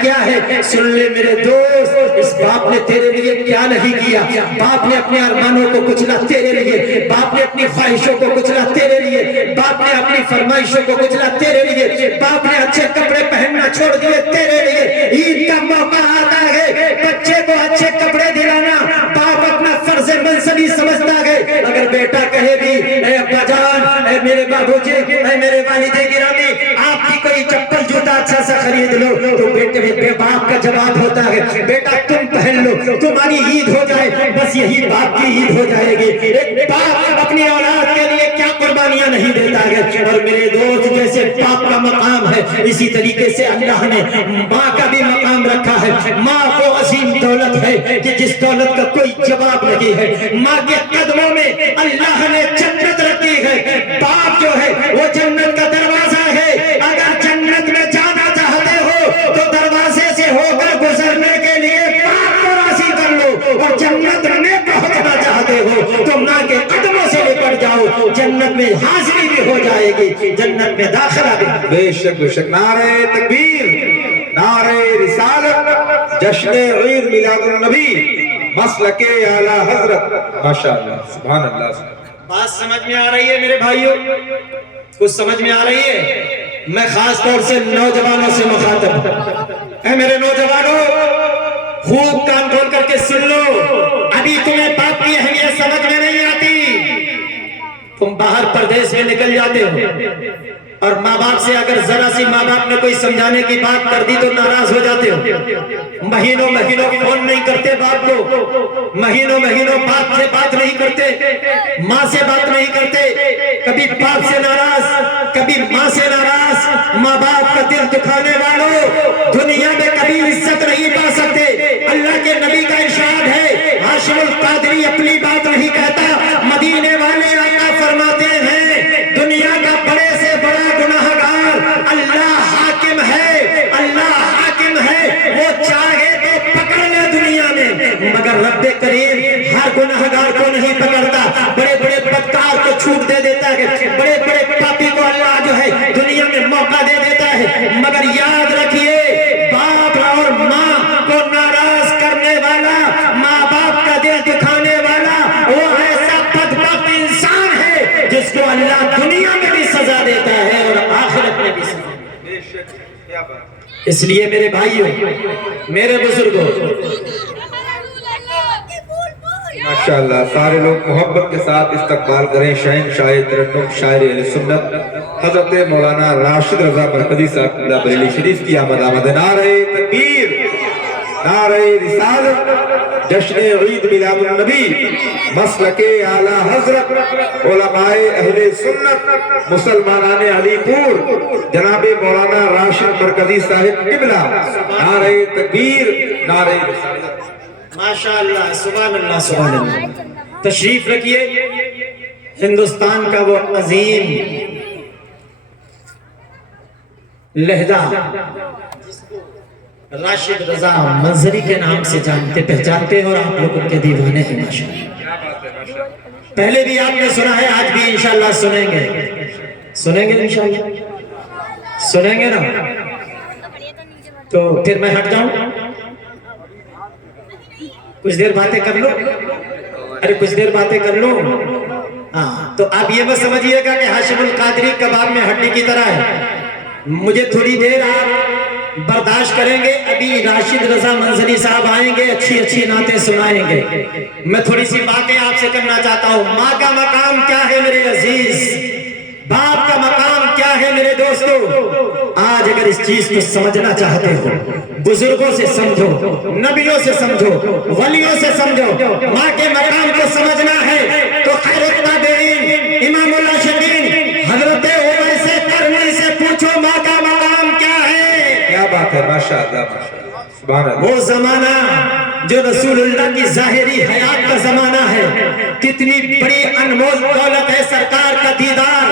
किया है, सुन ले मेरे दोस्त, इस बाप ने तेरे लिए क्या नहीं किया। बाप ने अपने अरमानों को कुचला तेरे लिए, बाप ने अपनी ख्वाहिशों को कुचला तेरे लिए, बाप ने अपनी फरमाइशों को कुचला तेरे लिए, बाप ने अच्छे कपड़े पहनना छोड़ दिए तेरे लिए। ईद का मौका आता है, बच्चे को अच्छे कपड़े दिलाना बाप अपना फर्ज मंसबी समझता है। अगर बेटा कहे भी ए अब्बा जान, ए मेरे बाबूजी, ए मेरे वालिदे गिरामी, आप भी कोई चप्पल जूता अच्छा सा खरीद लो, तो बेटे बाप का जवाब होता है बेटा तुम पहन लो, तुम्हारी ईद हो जाए, बस यही बाप की ईद हो जाएगी। एक बाप अपनी औलाद के लिए क्या कुर्बानियां नहीं देता है। और मेरे दोस्त, जैसे बाप का मकाम है, इसी तरीके से अल्लाह ने माँ का भी मकाम रखा है। माँ को अजीम दौलत है कि जिस दौलत का कोई जवाब नहीं है। माँ के कदमों में अल्लाह ने जन्नत रखी है। बाप जो है वो जन्नत का दरवाजा है। अगर जन्नत में जाना चाहते हो तो दरवाजे से होकर गुजरने के लिए बाप को राजी कर लो, और जन्नत में पहुंचना चाहते हो तो माँ के कदमों से लिपट जाओ, जन्नत में हाजिरी भी हो जाएगी, जन्नत में दाखिला भी। बेशक बेशक। नारे तकबीर, नारे रिसालत, जश्न ईद मिलादुन नबी, मसलके आला हजरत। माशाअल्लाह, सुभान अल्लाह। बात समझ में आ रही है मेरे भाइयों? कुछ समझ में आ रही है? मैं खास तौर से नौजवानों से मुखातब हूं। मेरे नौजवानों, खूब कान खोल करके सुन लो। अभी तुम्हें बाप की अहमियत समझ में नहीं आती। तुम बाहर प्रदेश में निकल जाते हो और माँ बाप से अगर जरा सी माँ बाप ने कोई समझाने की बात कर दी तो नाराज हो जाते हो। महीनों महीनों फोन नहीं करते बाप को, महीनों महीनों बाप से बात नहीं करते, माँ से बात नहीं करते। कभी बाप से नाराज, कभी माँ से नाराज। माँ बाप का दिल दुखाने वालों दुनिया में कभी इज्जत नहीं पा सकते। अल्लाह के नबी का इरशाद है, हाशिमुल कादरी अपनी बात नहीं कहता, मदीने वाले आका फरमाते हैं दुनिया का बड़े से बड़ा गुनाहगार अल्लाह हाकिम है। अल्लाह हाकिम है, वो चाहे तो पकड़ ले दुनिया में, मगर रब्बे करीम हर गुनाहगार को नहीं पकड़ता। बड़े बड़े बदकार को छूट दे देता है, बड़े बड़े पापी को अल्लाह जो है दुनिया में मौका दे देता है। मगर याद रखिए, बाप और माँ को नाराज करने वाला, माँ बाप का दिल दुखाने वाला, वो ऐसा बदबख्त इंसान है जिसको अल्लाह दुनिया में भी सजा देता है और आखिरत में भी सजा। इसलिए मेरे भाइयों, मेरे बुजुर्गों, माशाअल्लाह, सारे लोग मोहब्बत के साथ इस्तकबाल करें शहंशाह तरन्नुम शायर अहले सुन्नत हजरत मौलाना राशिद रजा बरकती साहब क़िबला बरेली शरीफ की आमद आमद। नारे तकबीर, नारे रिसालत, जश्न ईद मिलादुन नबी, मसलके आला हजरत, उलमाए अहले सुन्नत, मुसलमानाने अलीपुर, जनाबे मौलाना राशिद बरकती साहब क़िबला। नारे तकबीर, नारे रिसालत। माशाअल्लाह, सुभान अल्लाह, सुभान अल्लाह। तशरीफ रखिए। हिंदुस्तान का वो अजीम लहजा राशिद रजा मंजरी के नाम से जानते पहचानते हैं और आप लोगों के दीवाने हैं माशाअल्लाह। पहले भी आपने सुना है, आज भी इंशाअल्लाह सुनेंगे, सुनेंगे इंशाअल्लाह, सुनेंगे ना? तो फिर मैं हट जाऊं? कुछ देर बातें कर लो। अरे कुछ देर बातें कर लो। हाँ, तो आप ये मत समझिएगा कि हाशिमुल कादरी कबाब में हड्डी की तरह है। मुझे थोड़ी देर आप बर्दाश्त करेंगे। अभी राशिद रजा मंजरी साहब आएंगे, अच्छी अच्छी नातें सुनाएंगे। मैं थोड़ी सी बातें आपसे करना चाहता हूँ। माँ का मकाम क्या है मेरे अजीज, बाप का मकाम क्या है मेरे दोस्तों। आज अगर इस चीज को समझना चाहते हो, बुजुर्गों से समझो, नबियों से समझो, वलियों से समझो। माँ के मकाम को समझना है तो खैरुत ताबईन इमामुल आशिकीन हजरत उवैस करनी से पूछो माँ का मकाम क्या है। क्या बात है, माशाअल्लाह, सुभान अल्लाह। वो जमाना जो रसूलुल्लाह की जाहिरी हयात का जमाना है, कितनी बड़ी अनमोल दौलत है सरकार का दीदार,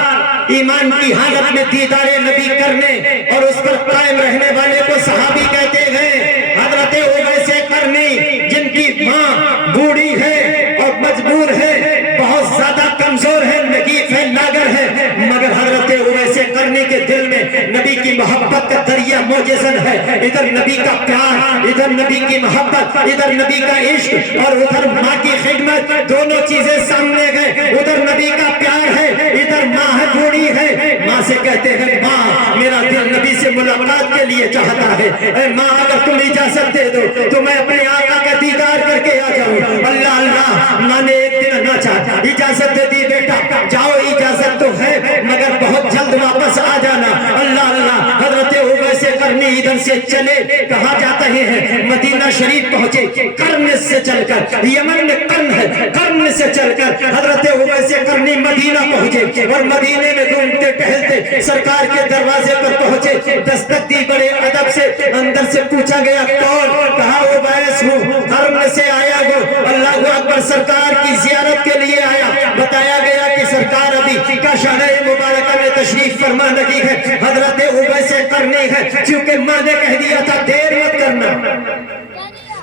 ईमान की हालत में दीदारे नबी करने और उस पर कायम रहने वाले को सहाबी कहते हैं। हजरत उवैस करनी, जिनकी माँ बूढ़ी है और मजबूर है, बहुत ज्यादा कमजोर है, नकीफ है, नागर है, मगर हजरत उवैस करनी के दिल में नबी की मोहब्बत का दरिया मौजज़न है। इधर नबी का प्यार, इधर नबी की मोहब्बत, इधर नबी का इश्क और उधर माँ की खिदमत, दोनों चीजें सामने गए। उधर नबी का प्यार है, इधर माँ है बूढ़ी है। माँ से कहते हैं माँ मेरा दिल नबी से मुलाकात के लिए चाहता है, ऐ माँ अगर तुम इजाजत दे दो तो मैं अपने आका का दीदार करके आ जाऊं। अल्लाह अल्लाह, माँ ने एक दिन ना चाहा, इजाजत दे दी, बेटा जाओ इजाजत तो है मगर बहुत जल्द वापस आ जाना। अल्लाह अल्लाह, हजरत उवैसे करनी इधर से चले, कहाँ जाते हैं? मदीना शरीफ पहुंचे। कर्न से चलकर, यमन में कर्न है, कर्न से चलकर हजरत उवैसे करनी मदीना पहुंचे और मदीने में घूमते टहलते सरकार के दरवाजे पर पहुंचे। दस्तक दी बड़े अदब से, अंदर से पूछा गया कौन? कहा उवैस हूँ, कर्न से आया हूँ, अल्लाह अकबर सरकार की जियारत के लिए आया। बताया गया कि सरकार अभी काशाने मुबारक में तशरीफ फरमा लगी है, हजरत उवैसे करनी है। क्योंकि माँ ने कह दिया था देर मत करना,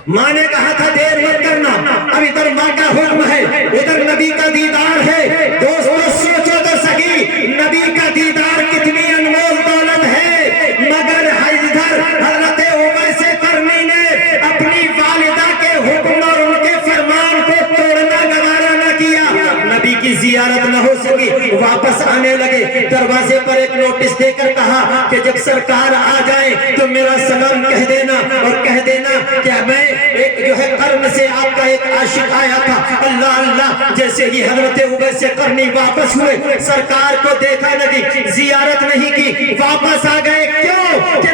माँ ने कहा था देर मत करना। अब इधर माँ का हुक्म है, उधर नबी का दीदार है। दोस्तों सोचो तो सही, नबी का दीदार कितनी अनमोल दौलत है, मगर इधर हजरत उवैसे करनी ने अपनी वालिदा के हुक्म और उनके फरमान को तोड़ना गवारा न किया। नबी की जियारत न हो सकी, वापस आने लगे। दरवाजे पर एक नोटिस देकर कहा कि जब सरकार आ जाए तो मेरा सलाम कह देना और कह देना कि मैं एक जो है कर्म से आपका एक आशिक आया था। अल्लाह अल्लाह, जैसे ही हजरत उवैसे करनी वापस हुए, सरकार को देखा नबी, जियारत नहीं की, वापस आ गए। क्यों? कि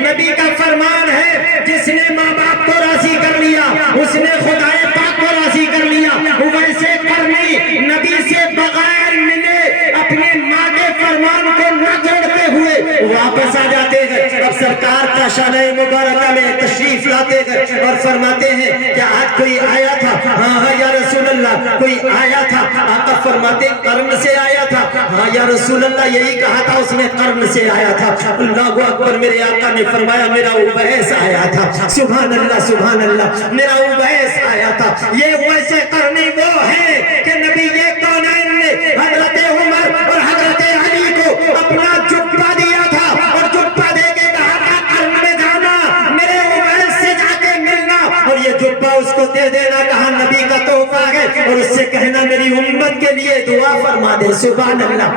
नबी का फरमान है, जिसने माँ बाप को राजी कर लिया उसने खुदाए पाक को राजी कर लिया। उवैसे करनी नबी से बगैर मिले अपने माँ के फरमान को न जोड़ते हुए वापस आ जाते हैं। अब सरकार का शाने मुबारक में तशरीफ लाते हैं और फरमाते हैं कि आज कोई आया था? हाँ या रसूल अल्लाह, कोई आया था। आका फरमाते कर्म से आया था। हाँ या रसूल अल्लाह, यही कहा था उसने, कर्म से आया था। अल्लाह अकबर, मेरे आका ने फरमाया मेरा उवैस आया था। सुभान अल्लाह सुभान अल्लाह, मेरा उवैस आया था। ये उवैसे करनी वो है कि नबी ये कौनैन ने हजरत उमर और हजरत अली को अपना जुब्बा दिया था और जुब्बा दे के कहा था कर्म में जाना, मेरे उवैस से जाके मिलना और ये जुब्बा उसको दे देना। कहा नबी का तोहफा है और उससे कहना मेरी उम्मत के लिए दुआ फरमा दे। सुभान अल्लाह,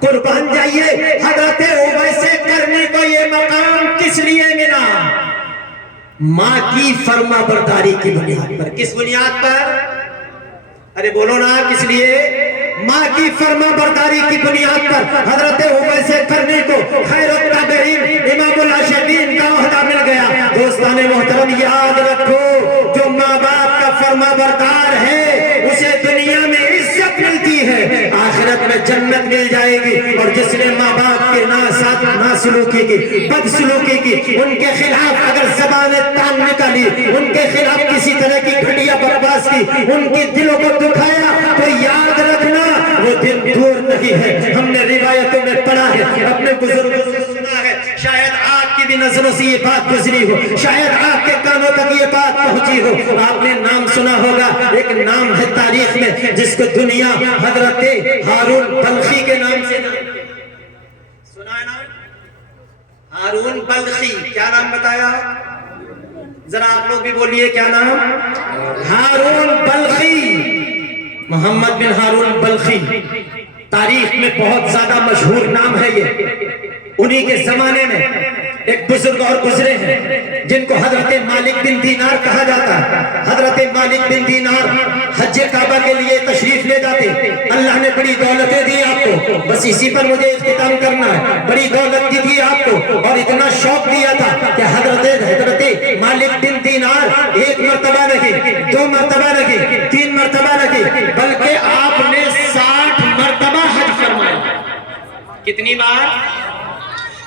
कुर्बान जाइए। हजरत उवैसे करने को ये मकाम किस लिए मिला? माँ की फर्मा बरदारी की बुनियाद पर। किस बुनियाद पर? अरे बोलो ना, किस लिए? माँ की फर्मा बरदारी की बुनियाद पर हजरत उवैसे करने को खैरत ताबईन इमामुल आशिकीन का ओहदा मिल गया। दोस्ताने मोहतरम, याद रखो, जो माँ बाप का फर्मा बरदार है उसे दुनिया में इज्जत मिलती है, आखिरत में जन्नत मिल जाएगी। और जिसने माँ बाप के नासलूकी की, बदसलूकी की, उनके खिलाफ अगर ज़बान तान निकाली, उनके खिलाफ किसी तरह की घटिया बकवास की, उनके दिलों को दुखाया, तो याद रखना वो दिन दूर नहीं है। हमने रिवायतों में पढ़ा है, अपने बुजुर्गों से सुना है। शायद आपकी भी नजरों से ये बात गुजरी हो, शायद आपके कानों तक ये बात पहुंची हो। आपने नाम सुना होगा, एक नाम है तारीख में जिसको दुनिया हजरत हारून बल्खी के नाम से सुना है ना? हारून बल्खी, क्या नाम बताया? जरा आप लोग भी बोलिए, क्या नाम? हारून बल्खी, मोहम्मद बिन हारून बल्खी। तारीख में बहुत ज्यादा मशहूर नाम है ये। उन्हीं के जमाने में एक बुजुर्ग और गुजरे हैं जिनको हजरत मालिक बिन दीनार कहा जाता है। हजरत मालिक बिन दीनार हज काबा के लिए तशरीफ ले जाते। अल्लाह ने बड़ी दौलतें दी आपको, बस इसी पर मुझे इख्तिताम करना है। बड़ी दौलत दी थी आपको और इतना शौक दिया था कि हजरत मालिक बिन दीनार एक मर्तबा नहीं, 2 मर्तबा नहीं, 3 मर्तबा नहीं, बल्कि आपने 60 मर्तबा हज फरमाया। कितनी बार?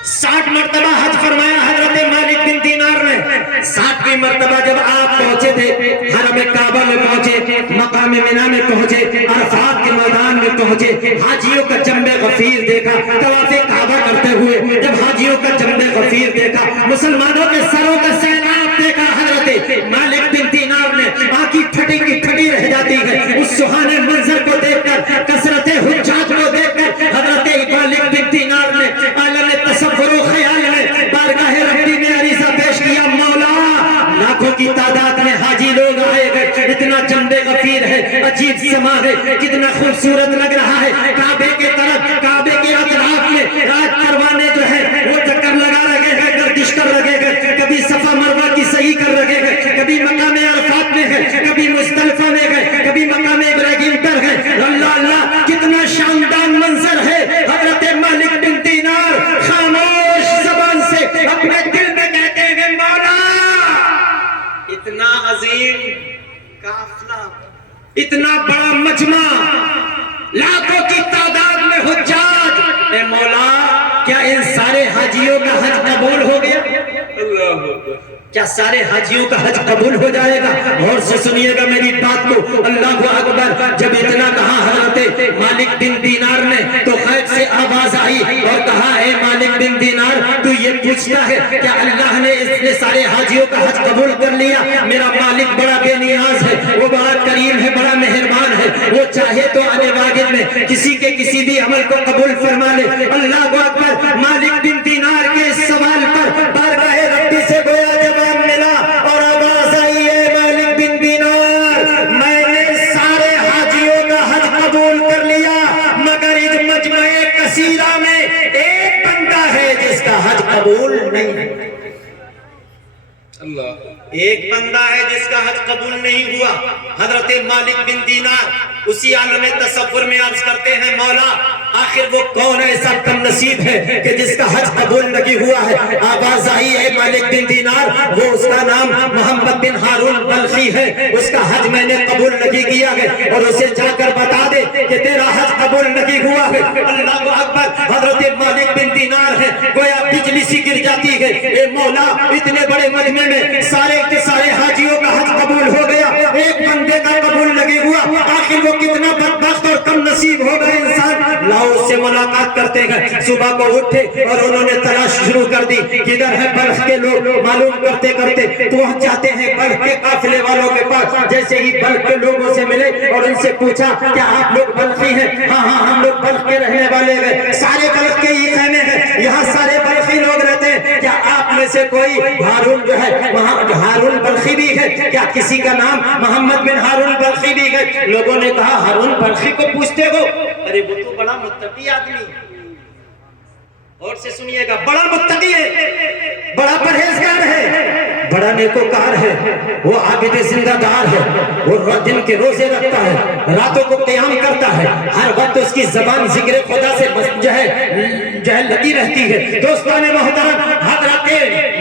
60 मर्तबा हज फरमाया हजरत मालिक बिन दीनार ने। 60वीं मर्तबा जब आप पहुंचे थे, हरम काबा में पहुंचे, मकाम मिना में पहुंचे, अरफात के मैदान में पहुंचे, हाजियों का जंबे गफीर देखा, तवाफ़े काबा करते हुए जब हाजियों का जंबे गफीर देखा, मुसलमानों के सरों का सैलाब देखा, हजरत मालिक बिन दीनार ने आंखें फटी की फटी रह जाती है उस सुहाने मंजर को देखकर, कसरत हुज्जाज को देखकर। हजरत मालिक बिन दीनार ने आलम کتنا جنبے غفیر ہے، عجیب سما ہے، کتنا خوبصورت لگ رہا ہے. کعبے کے طرف، کعبے کے اطراف میں راج پروانے جو ہے وہ چکر لگا رہے ہیں، گردش کر رہے ہیں. کبھی صفا مروہ کی صحیح کر رہے ہیں، کبھی مقام عرفات میں ہے، کبھی مزدلفہ میں ہے، کبھی مقام ابراہیم پر ہے. اللہ اللہ کتنا شاندار منظر ہے. حضرت مالک بن دینار خاموش زبان سے اپنے دل میں کہتے ہیں مولا، اتنا عظیم قافلہ، اتنا بڑا مجمع، لاکھوں کی تعداد میں حجاج، اے مولا کیا ان سارے حاجیوں کا حج قبول ہو گیا؟ کیا سارے حاجیوں کا حج قبول ہو جائے گا؟ اور سے سنیے گا میری بات کو. اللہ اکبر. جب اتنا کہا حضرت مالک بن دینار نے تو خیر سے آواز آئی اور کہا اے مالک بن دینار، تو یہ پوچھتا ہے کیا اللہ نے اس نے سارے حاجیوں کا حج قبول کر لیا؟ میرا مالک بڑا بے نیاز ہے، وہ بڑا کریم ہے، بڑا مہربان ہے. وہ چاہے تو آنے واقع میں کسی کے کسی بھی عمل کو قبول فرما لے. اللہ اکبر. مالک بن دینار کے اس سوال پر بارگاہ ربی سے گویا جواب ملا اور آواز آئی ہے مالک بن دینار، میں نے سارے حاجیوں کا حج قبول کر لیا، مگر اس مجمع کثیرہ میں ایک بندہ ہے جس کا حج قبول نہیں ہے. ایک بندہ ہے جس کا حج قبول نہیں ہوا. حضرت مالک بن دینار اسی عالم تصور میں عرض کرتے ہیں مولا آخر وہ کون ایسا کم نصیب ہے کہ جس کا حج قبول نہیں ہوا ہے؟ آواز آئی ہے مالک بن دینار، وہ اس کا نام محمد بن ہارون بلخی ہے، اس کا حج میں نے قبول نہیں کیا ہے، اور اسے جا کر بتا دے کہ تیرا حج قبول نہیں ہوا ہے. اللہ اکبر. حضرت مالک بن دینار ہے گویا بجلی سی گر جاتی ہے. اے مولا اتنے بڑے مجمع میں سارے کے سارے حاجیوں کا حج قبول ہو گیا، ایک بندے کا قبول نہیں ہوا، آخر وہ کتنا بدبخت اور کم نصیب ہو گئے انسان. لاؤ سے ملاقات کرتے ہیں. صبح کو اٹھے اور انہوں نے تلاش شروع کر دی، کدھر ہے بلخ کے لوگ. معلوم کرتے کرتے پہنچ جاتے ہیں بلخ کے قافلے والوں کے پاس. جیسے ہی بلخ کے لوگوں سے ملے اور ان سے پوچھا کیا آپ لوگ بلخی ہیں؟ ہاں ہاں ہم لوگ بلخ کے رہنے والے ہیں، سارے بلخ کے ہی خیمے ہیں، یہاں سارے بلخی لوگ رہتے ہیں. کیا آپ میں سے کوئی ہارون جو ہے ہارون بلخی بھی ہے؟ کیا کسی کا نام محمد بن ہارون بلخی بھی ہے؟ لوگوں نے کہا ہارون بلخی کو پوچھتے ہو؟ ارے وہ تو بڑا متقی آدمی. اور سے سنیے گا، بڑا متقی ہے، بڑا پرہیزگار ہے، بڑا نیکوکار ہے، وہ عابد زندہ دار ہے، وہ دن کے روزے رکھتا ہے، راتوں کو قیام کرتا ہے، ہر وقت اس کی زبان ذکر خدا سے جو ہے لگی رہتی ہے. دوستان محترم، حضرت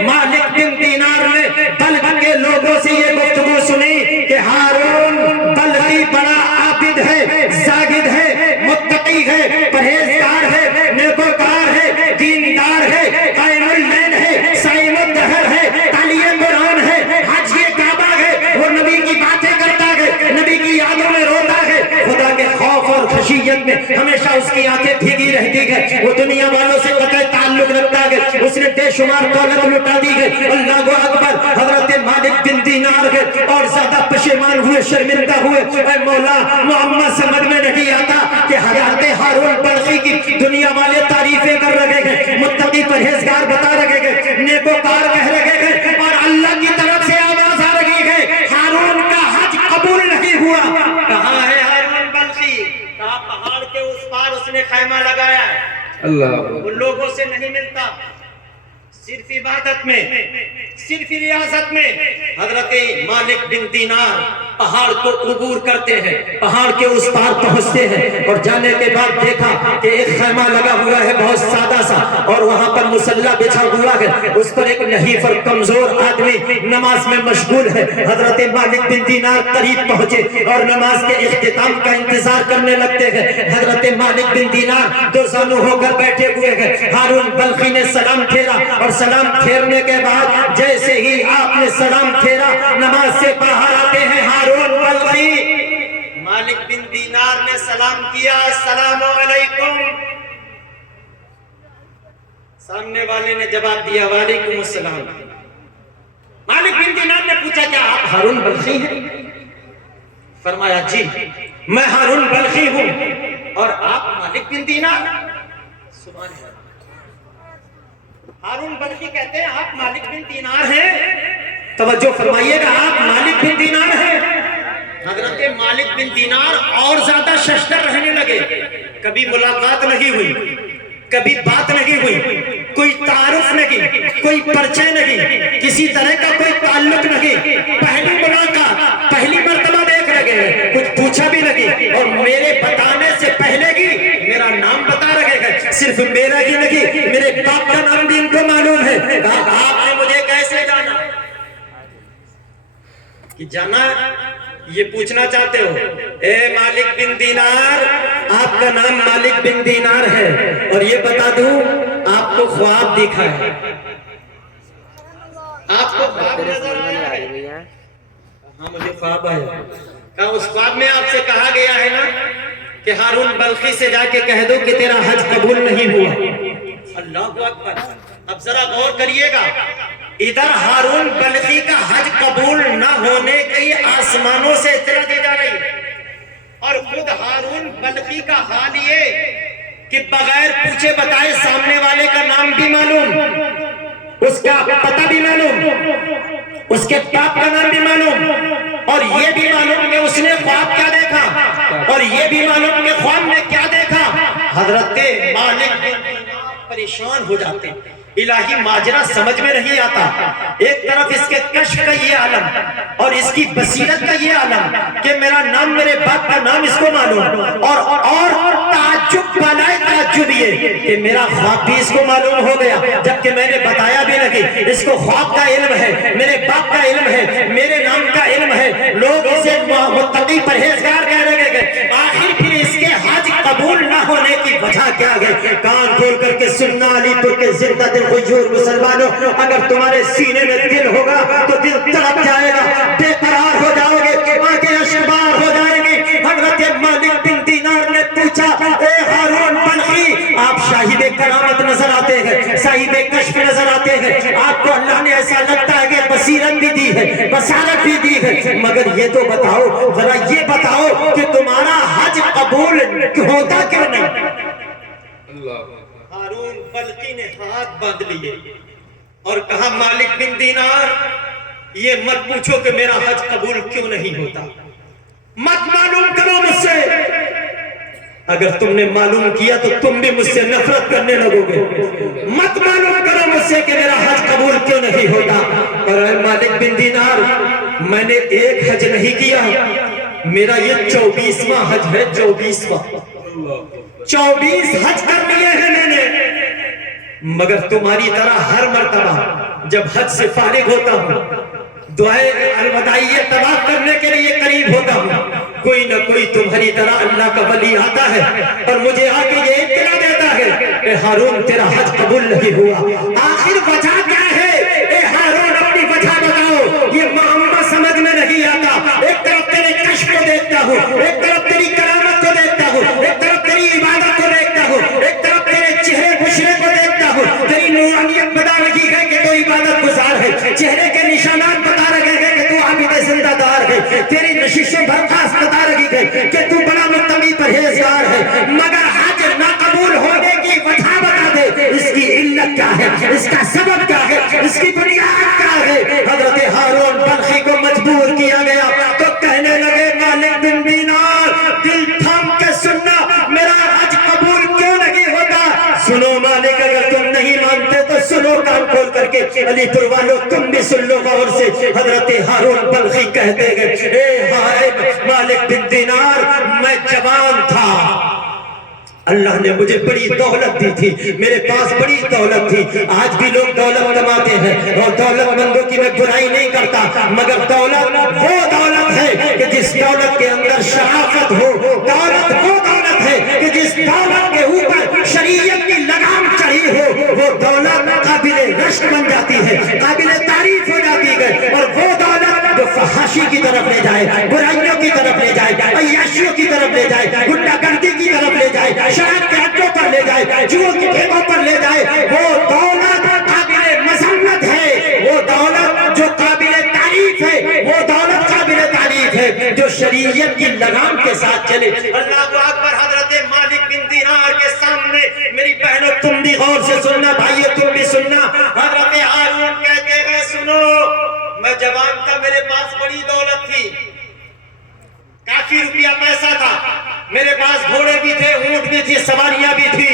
مالک بن دینار نے بلخ کے لوگوں سے یہ گفتگو سنی کہ ہارون بلخی بڑا عابد ہے، زاہد ہے، متقی ہے، پرہیزگار ہے، نیکوکار ہے، دیندار ہے، قائم اللیل ہے، صائم الدہر ہے، تالی قرآن ہے، حاجی کعبہ ہے، وہ نبی کی باتیں کرتا ہے، نبی کی یادوں میں روتا ہے، خدا کے خوف اور خشیت میں ہمیشہ اس کی آنکھیں بھیگی رہتی ہے، وہ دنیا والوں سے قطع تعلق رکھتا ہے، اس نے بے شمار دولت لٹا دی ہے. اللہ اکبر. حضرت مالک بن دینار ہے اور زیادہ پشیمان ہوئے، شرمندہ ہوئے. اے مولا محمد سمجھ میں نہیں آتا کہ حضرت ہارون بلخی کی دنیا والے تعریفیں کر رہے ہیں، متقی پرہیزگار بتا رہے ہیں، نیکوکار کہہ رہے ہیں، اور اللہ کی طرف سے آواز آ رہی ہے ہارون کا حج قبول نہیں ہوا. کہاں ہے ہارون بلخی؟ کہاں پہاڑ کے اس پار اس نے خیمہ لگایا ہے. اللہ ان لوگوں سے نہیں ملتا، صرف عبادت میں، صرف ریاضت میں. حضرت مالک بن دینار پہاڑ کو عبور کرتے ہیں، پہاڑ کے اس پار پہنچتے ہیں، اور جانے کے بعد دیکھا کہ ایک خیمہ لگا ہوا ہے بہت سادہ سا، اور وہاں پر مصلی بچھا ہوا ہے، اس پر ایک نحیف اور کمزور آدمی نماز میں مشغول ہے. حضرت مالک بن دینار قریب پہنچے اور نماز کے اختتام کا انتظار کرنے لگتے ہیں. حضرت مالک بن دینار دو زانو ہو کر بیٹھے ہوئے ہیں. ہارون بلخی نے سلام پھیرا، اور سلام پھیرنے کے بعد جیسے ہی آپ نے سلام پھیرا نماز سے باہر آتے ہیں ہارون بلخی. مالک بن دینار نے سلام کیا، السلام علیکم. سامنے والے نے جواب دیا وعلیکم السلام. مالک بن دینار نے پوچھا کیا آپ ہارون بلخی ہیں؟ فرمایا جی میں ہارون بلخی ہوں. اور آپ مالک بن دینار؟ سبحان اللہ. ہارون بلخی کہتے ہیں آپ مالک بن دینار ہیں؟ توجہ فرمائیے گا، آپ مالک بن دینار ہیں؟ مالک بن دینار اور زیادہ ششدر رہنے لگے. کبھی ملاقات نہیں ہوئی, کبھی بات نہیں ہوئی, کوئی تعارف نہیں, کوئی پرچے نہیں, کسی طرح کا کوئی تعلق نہیں. پہلی ملاقات, پہلی مرتبہ دیکھ لگے, کچھ پوچھا بھی نہیں, اور میرے بتانے سے پہلے ہی میرا نام بتا رہے ہیں. صرف میرا ہی نہیں, میرے باپ کا نام بھی ان کو معلوم ہے. کہا آپ نے مجھے کیسے جانا؟ کہ جانا یہ پوچھنا چاہتے ہو؟ اے مالک بن دینار, آپ کا نام مالک بن دینار ہے, اور یہ بتا دوں آپ کو خواب دکھا ہے. آپ کو خواب نظر آیا ہے؟ ہاں مجھے خواب آیا. کہا اس خواب میں آپ سے کہا گیا ہے نا کہ ہارون بلخی سے جا کے کہہ دو کہ تیرا حج قبول نہیں ہوا. اللہ اکبر. اب ذرا غور کریے گا, ادھر ہارون بلخی کا حج قبول نہ ہونے کی آسمانوں سے اطلاع دی جا رہی ہے, اور خود ہارون بلخی کا حال یہ کہ بغیر پوچھے بتائے سامنے والے کا نام بھی معلوم, اس کا پتہ بھی معلوم, اس کے باپ کا نام بھی معلوم, اور یہ بھی معلوم کہ اس نے خواب کیا دیکھا, اور یہ بھی معلوم کہ خواب میں کیا دیکھا. حضرت مالک پریشان ہو جاتے, الہی ماجرا سمجھ میں نہیں آتا. ایک طرف اس کے کشف کا یہ عالم اور اس کی بصیرت کا یہ عالم کہ میرا نام, میرے باپ کا نام اس کو معلوم, اور تعجب بالائے تعجب یہ کہ میرا خواب بھی اس کو معلوم ہو گیا, جبکہ میں نے بتایا بھی نہیں. اس کو خواب کا علم ہے, میرے باپ کا علم ہے, میرے نام کا علم ہے. لوگ اسے متقی پرہیزگار کہہ رہے ہیں. آخر پھر اس کے حج قبول نہ ہونے کی وجہ کیا ہے؟ کان کھول کر کے سننا علی پور کے زندہ دل حضور مسلمانوں, اگر تمہارے سینے میں دل ہوگا تو دل تڑپ جائے گا, بے قرار ہو جاؤ گے, آنکھیں اشکبار ہو جائیں گی. حضرت مالک بن دینار نے پوچھا, اے ہارون بلخی, آپ شاہد کرامت نظر آتے ہیں, صاحب کشف نظر آتے ہیں, آپ کو اللہ نے ایسا لگتا ہے کہ بصیرت بھی دی ہے, بصارت بھی دی ہے, مگر یہ تو بتاؤ, ذرا یہ بتاؤ کہ تمہارا حج قبول ہوتا کیوں نہیں؟ ہارون بلخی نے ہاتھ باندھ لیے اور کہا, مالک بن دینار, یہ مت پوچھو کہ میرا حج قبول کیوں نہیں ہوتا, مت معلوم کرو مجھ سے. اگر تم نے معلوم کیا تو تم بھی مجھ سے نفرت کرنے لگو گے. مت معلوم کرو مجھ سے کہ میرا حج قبول کیوں نہیں ہوتا. اور اے مالک بن دینار, میں نے ایک حج نہیں کیا, میرا یہ 24واں حج ہے. 24 حج کر لیے ہیں میں نے, مگر تمہاری طرح ہر مرتبہ جب حج سے فارغ ہوتا ہوں, دعائے الوداعیہ طواف کرنے کے لیے قریب ہوتا ہوں, کوئی نہ کوئی تمہاری طرح اللہ کا ولی آتا ہے اور مجھے آ کے یہ اطلاع دیتا ہے کہ ہارون تیرا حج قبول نہیں ہوا. آخر وجہ کیا ہے؟ اے ہارون اپنی وجہ بتاؤ, یہ معاملہ سمجھ میں نہیں آتا. ایک طرف تیرے کشف کو دیکھتا ہوں, ایک طرف تیری کرامت کو دیکھتا ہوں, ایک طرف تیری عبادت کو دیکھتا ہوں, ایک طرف تیرے چہرے بشرے کو دیکھتا ہوں. تیری نورانیت بتا رہی ہے کہ تو عبادت گزار ہے, چہرے کے نشانات بتا رہے ہیں کہ تو عابد زندہ دار ہے, تیری نشش و برخاست بتا رہی ہے کہ تو بڑا متقی پرہیزگار ہے, مگر حج نہ قبول ہونے کی وجہ بتا دے. اس کی علت کیا ہے, اس کا سبب کیا ہے, اس کی بنیاد کیا ہے؟ حضرت ہارون بلخی کو مجبور کیا گیا تو کہنے لگے, مالک بن دینار, دل تھام کے سننا, میرا حج قبول کیوں نہیں ہوتا؟ سنو مالک, اگر تم نہیں مانتے تو سنو کان کھول کر کے, علی پور والوں تم بھی سن لو غور سے. حضرت ہارون بلخی کہتے گئے, اے مالک بن دینار, میں جوان تھا, اللہ نے مجھے بڑی دولت دی تھی, میرے پاس بڑی دولت تھی. آج بھی لوگ دولت کماتے ہیں اور دولت مندوں کی میں برائی نہیں کرتا, مگر دولت وہ دولت ہے کہ جس دولت کے اندر شرافت ہو, دولت وہ دولت ہے کہ جس دولت کے اوپر شریعت کی لگام چڑھی ہو, وہ دولت قابل رشک بن جاتی ہے, قابل تعریف ہو جاتی ہے. اور وہ دولت جو فحاشی کی طرف لے جائے, برائیوں کی طرف لے جائے, عیاشیوں کی طرف لے جائے, گنڈا گردی کی طرف لے جائے, شراب کے اڈوں پر لے جائے, جوؤں کی ٹھیکوں پر لے جائے, وہ دولت قابل مذمت ہے, وہ دولت جو قابل تعریف ہے, وہ دولت قابل تعریف ہے جو شریعت کی لگام کے ساتھ چلے. اللہ اکبر. حضرت مالک بن دینار کے سامنے میری بہنوں تم بھی غور سے سننا, بھائیو تم بھی سننا. حضرت ہارون کہتے ہیں, سنو, میں جوان تھا, میرے پاس بڑی دولت تھی, काफी रुपया पैसा था, मेरे पास घोड़े भी थे, ऊंट भी थी, सवारियां भी थी,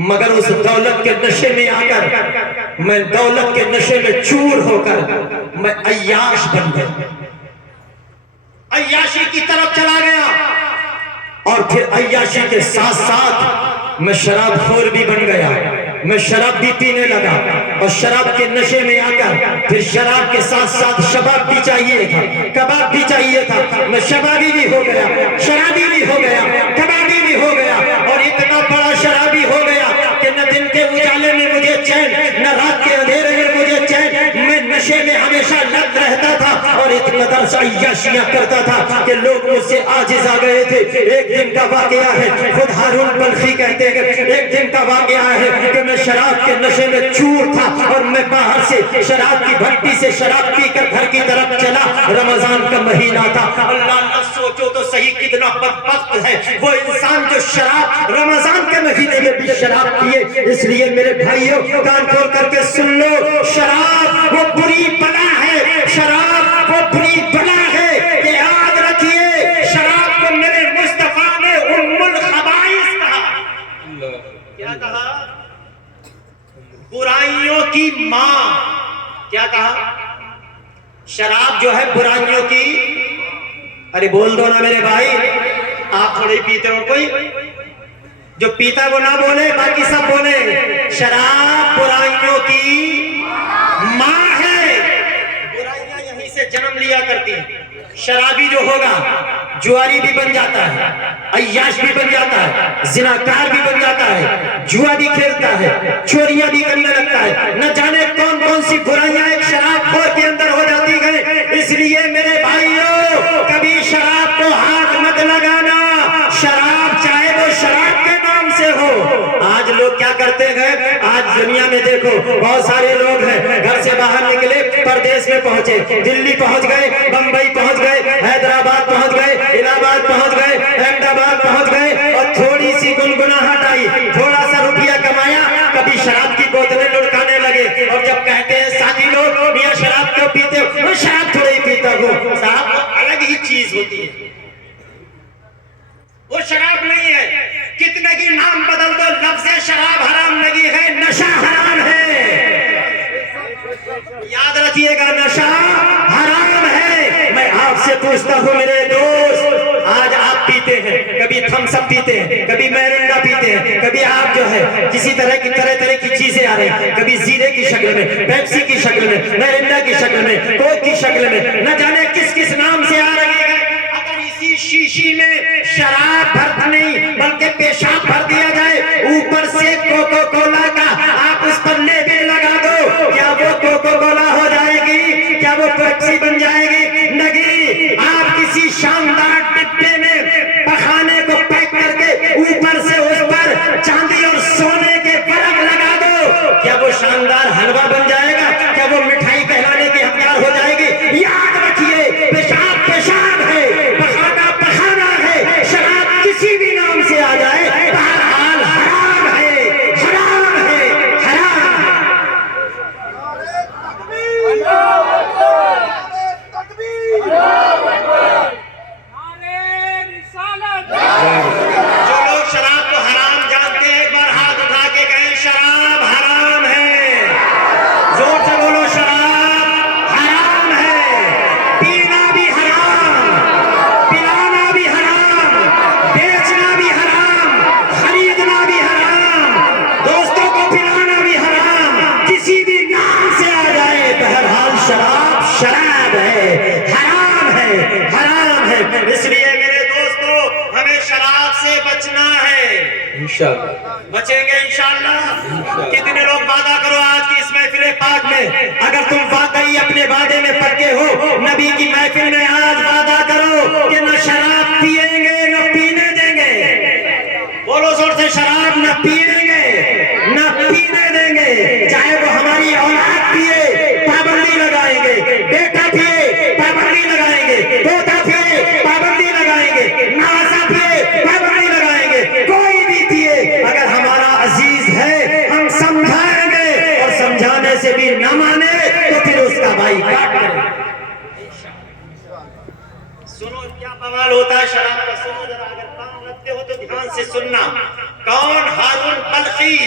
मगर उस दौलत के नशे में आकर मैं दौलत के नशे में चूर होकर मैं अय्याश बन गया, अय्याशी की तरफ चला गया। और फिर अय्याशी के साथ साथ मैं शराबखोर भी बन गया, मैं शराब भी पीने लगा, और शराब के नशे में आकर फिर शराब के साथ साथ शबाब भी चाहिए था, कबाब भी चाहिए था, मैं शबाबी भी हो गया, शराबी भी हो गया, कबाबी भी हो गया, और इतना बड़ा शराबी हो गया कि न दिन के उजाले में मुझे चैन, न रात के अंधेरे में मुझे चैन, मैं नशे में हमेशा लग रहता था, और इतना दर्स अय्याशियां करता था कि लोग मुझसे आजिज आ गए थे। एक दिन का वाकया है, खुद हारून बल्खी कहते हैं, एक दिन का वाकया है कि मैं शराब के नशे में चूर था, और मैं बाहर से शराब की भट्टी से शराब पीकर घर की तरफ चला। रमजान का महीना था, अल्लाह अल्लाह, सोचो तो सही कितना बदबख्त है वो इंसान जो शराब रमजान के महीने में भी शराब पिए। इसलिए मेरे भाइयों, कान खोल करके सुन लो, शराब वो बुरी बला है, शराब वो बुरी बला है, ये याद रखिए। शराब को मेरे मुस्तफा ने उम्मुल खबाइस कहा। क्या कहा? बुराइयों की मां। क्या कहा? शराब जो है बुराइयों की, अरे बोल दो ना मेरे भाई, आप थोड़े पीते हो, कोई जो पीता वो ना बोले, बाकी सब बोले। शराब बुराइयों की मां है, बुराइयां यहीं से जन्म लिया करती हैं। शराबी जो होगा जुआरी भी बन जाता है, अय्याश भी बन जाता है, जिनाकार भी बन जाता है, जुआ भी खेलता है, चोरियां भी करने लगता है, न जाने कौन कौन सी बुराइयां एक शराबखोर के अंदर हो जाती है। इसलिए मेरे भाइयों, कभी शराब को हाथ मत लगाना, शराब चाहे वो शराब के नाम से हो। आज लोग क्या करते हैं, आज दुनिया में देखो बहुत सारे लोग हैं, घर से बाहर निकले, परदेश में पहुंचे, दिल्ली पहुंच गए, बंबई पहुंच गए, हैदराबाद पहुंच गए, इलाहाबाद पहुंच गए, अहमदाबाद पहुंच गए, और थोड़ी सी गुनगुनाहट आई, थोड़ा सा रुपया कमाया, कभी शराब की बोतलें लुढ़काने लगे। और जब कहते हैं साथी लोग, मियां शराब क्यों पीते हो? मैं शराब थोड़ी पीता हूँ। साहब वो अलग ही चीज होती है, वो शराब नहीं है। कितने की नाम बदल दो, लफ्ज़ शराब हराम नहीं है, नशा हराम है। याद रखिएगा, नशा हराम है। मैं आपसे पूछता हूँ मेरे दोस्त, आज आप पीते हैं, कभी थम्स अप पीते हैं, कभी मैरिंडा पीते हैं, कभी आप जो है किसी तरह की चीजें आ रही हैं, कभी जीरे की शक्ल में, पेप्सी की शक्ल में, मैरिंडा की शक्ल में, कोक की शक्ल में, न जाने किस किस नाम से आ रही है। अगर इसी शीशी में शराब भर नहीं बल्कि पेशाब भर दिया जाए, ऊपर से कोको कोला का आप उस पर लेबल लगा दो, क्या वो कोको कोला हो जाएगी? क्या वो पेप्सी बन जाएगी? नहीं। आप किसी शानदार डिब्बे में पखाने को पैक करके ऊपर से उस पर चांदी और सोने के बरफ लगा दो, क्या वो शानदार हलवा बन जाएगा? क्या वो मिठाई कहलाने की हकदार हो जाएगी? याद रखिए, पेशाब पेशाब है, पखाना पखाना है। शराब किसी भी नाम से आ जाए, बहरहाल हराम है, हराम है, हराम है। जो लोग शराब को हराम जानते हैं, एक बार हाथ उठा के कहें शराब हराम है। जोर से बोलो, शराब हराम है। पीना भी हराम, पिलाना भी हराम, बेचना भी हराम, खरीदना भी हराम, दोस्तों को पिलाना भी हराम। किसी भी नाम से आ जाए, बहरहाल शराब शराब है, हराम है, हराम है। इसलिए मेरे दोस्तों, हमें शराब से बचना है। इंशाअल्लाह बचेंगे, इंशाअल्लाह। कितने लोग वादा करो आज की इस महफिल पाक में, अगर तुम वाकई अपने वादे में पक्के हो, नबी की महफिल में आज वादा करो कि न शराब पिएंगे न पीने देंगे। बोलो जोर से, शराब न पिएंगे न पीने देंगे। चाहे वो हमारी औलाद पिए, पाबंदी लगाएंगे, बेटा पिए, पाबंदी लगाएंगे, पोता पिए, पाबंदी लगाएंगे, नासा पिए, पाबंदी लगाएंगे, कोई भी पिए, अगर हमारा अजीज है हम समझाएंगे, और समझाने से भी न माने तो फिर उसका बाइकाट करें। सुनो सवाल होता है शराब का। सुनो जरा, अगर कान रखते हो तो ध्यान से सुनना। कौन हारून बल्खी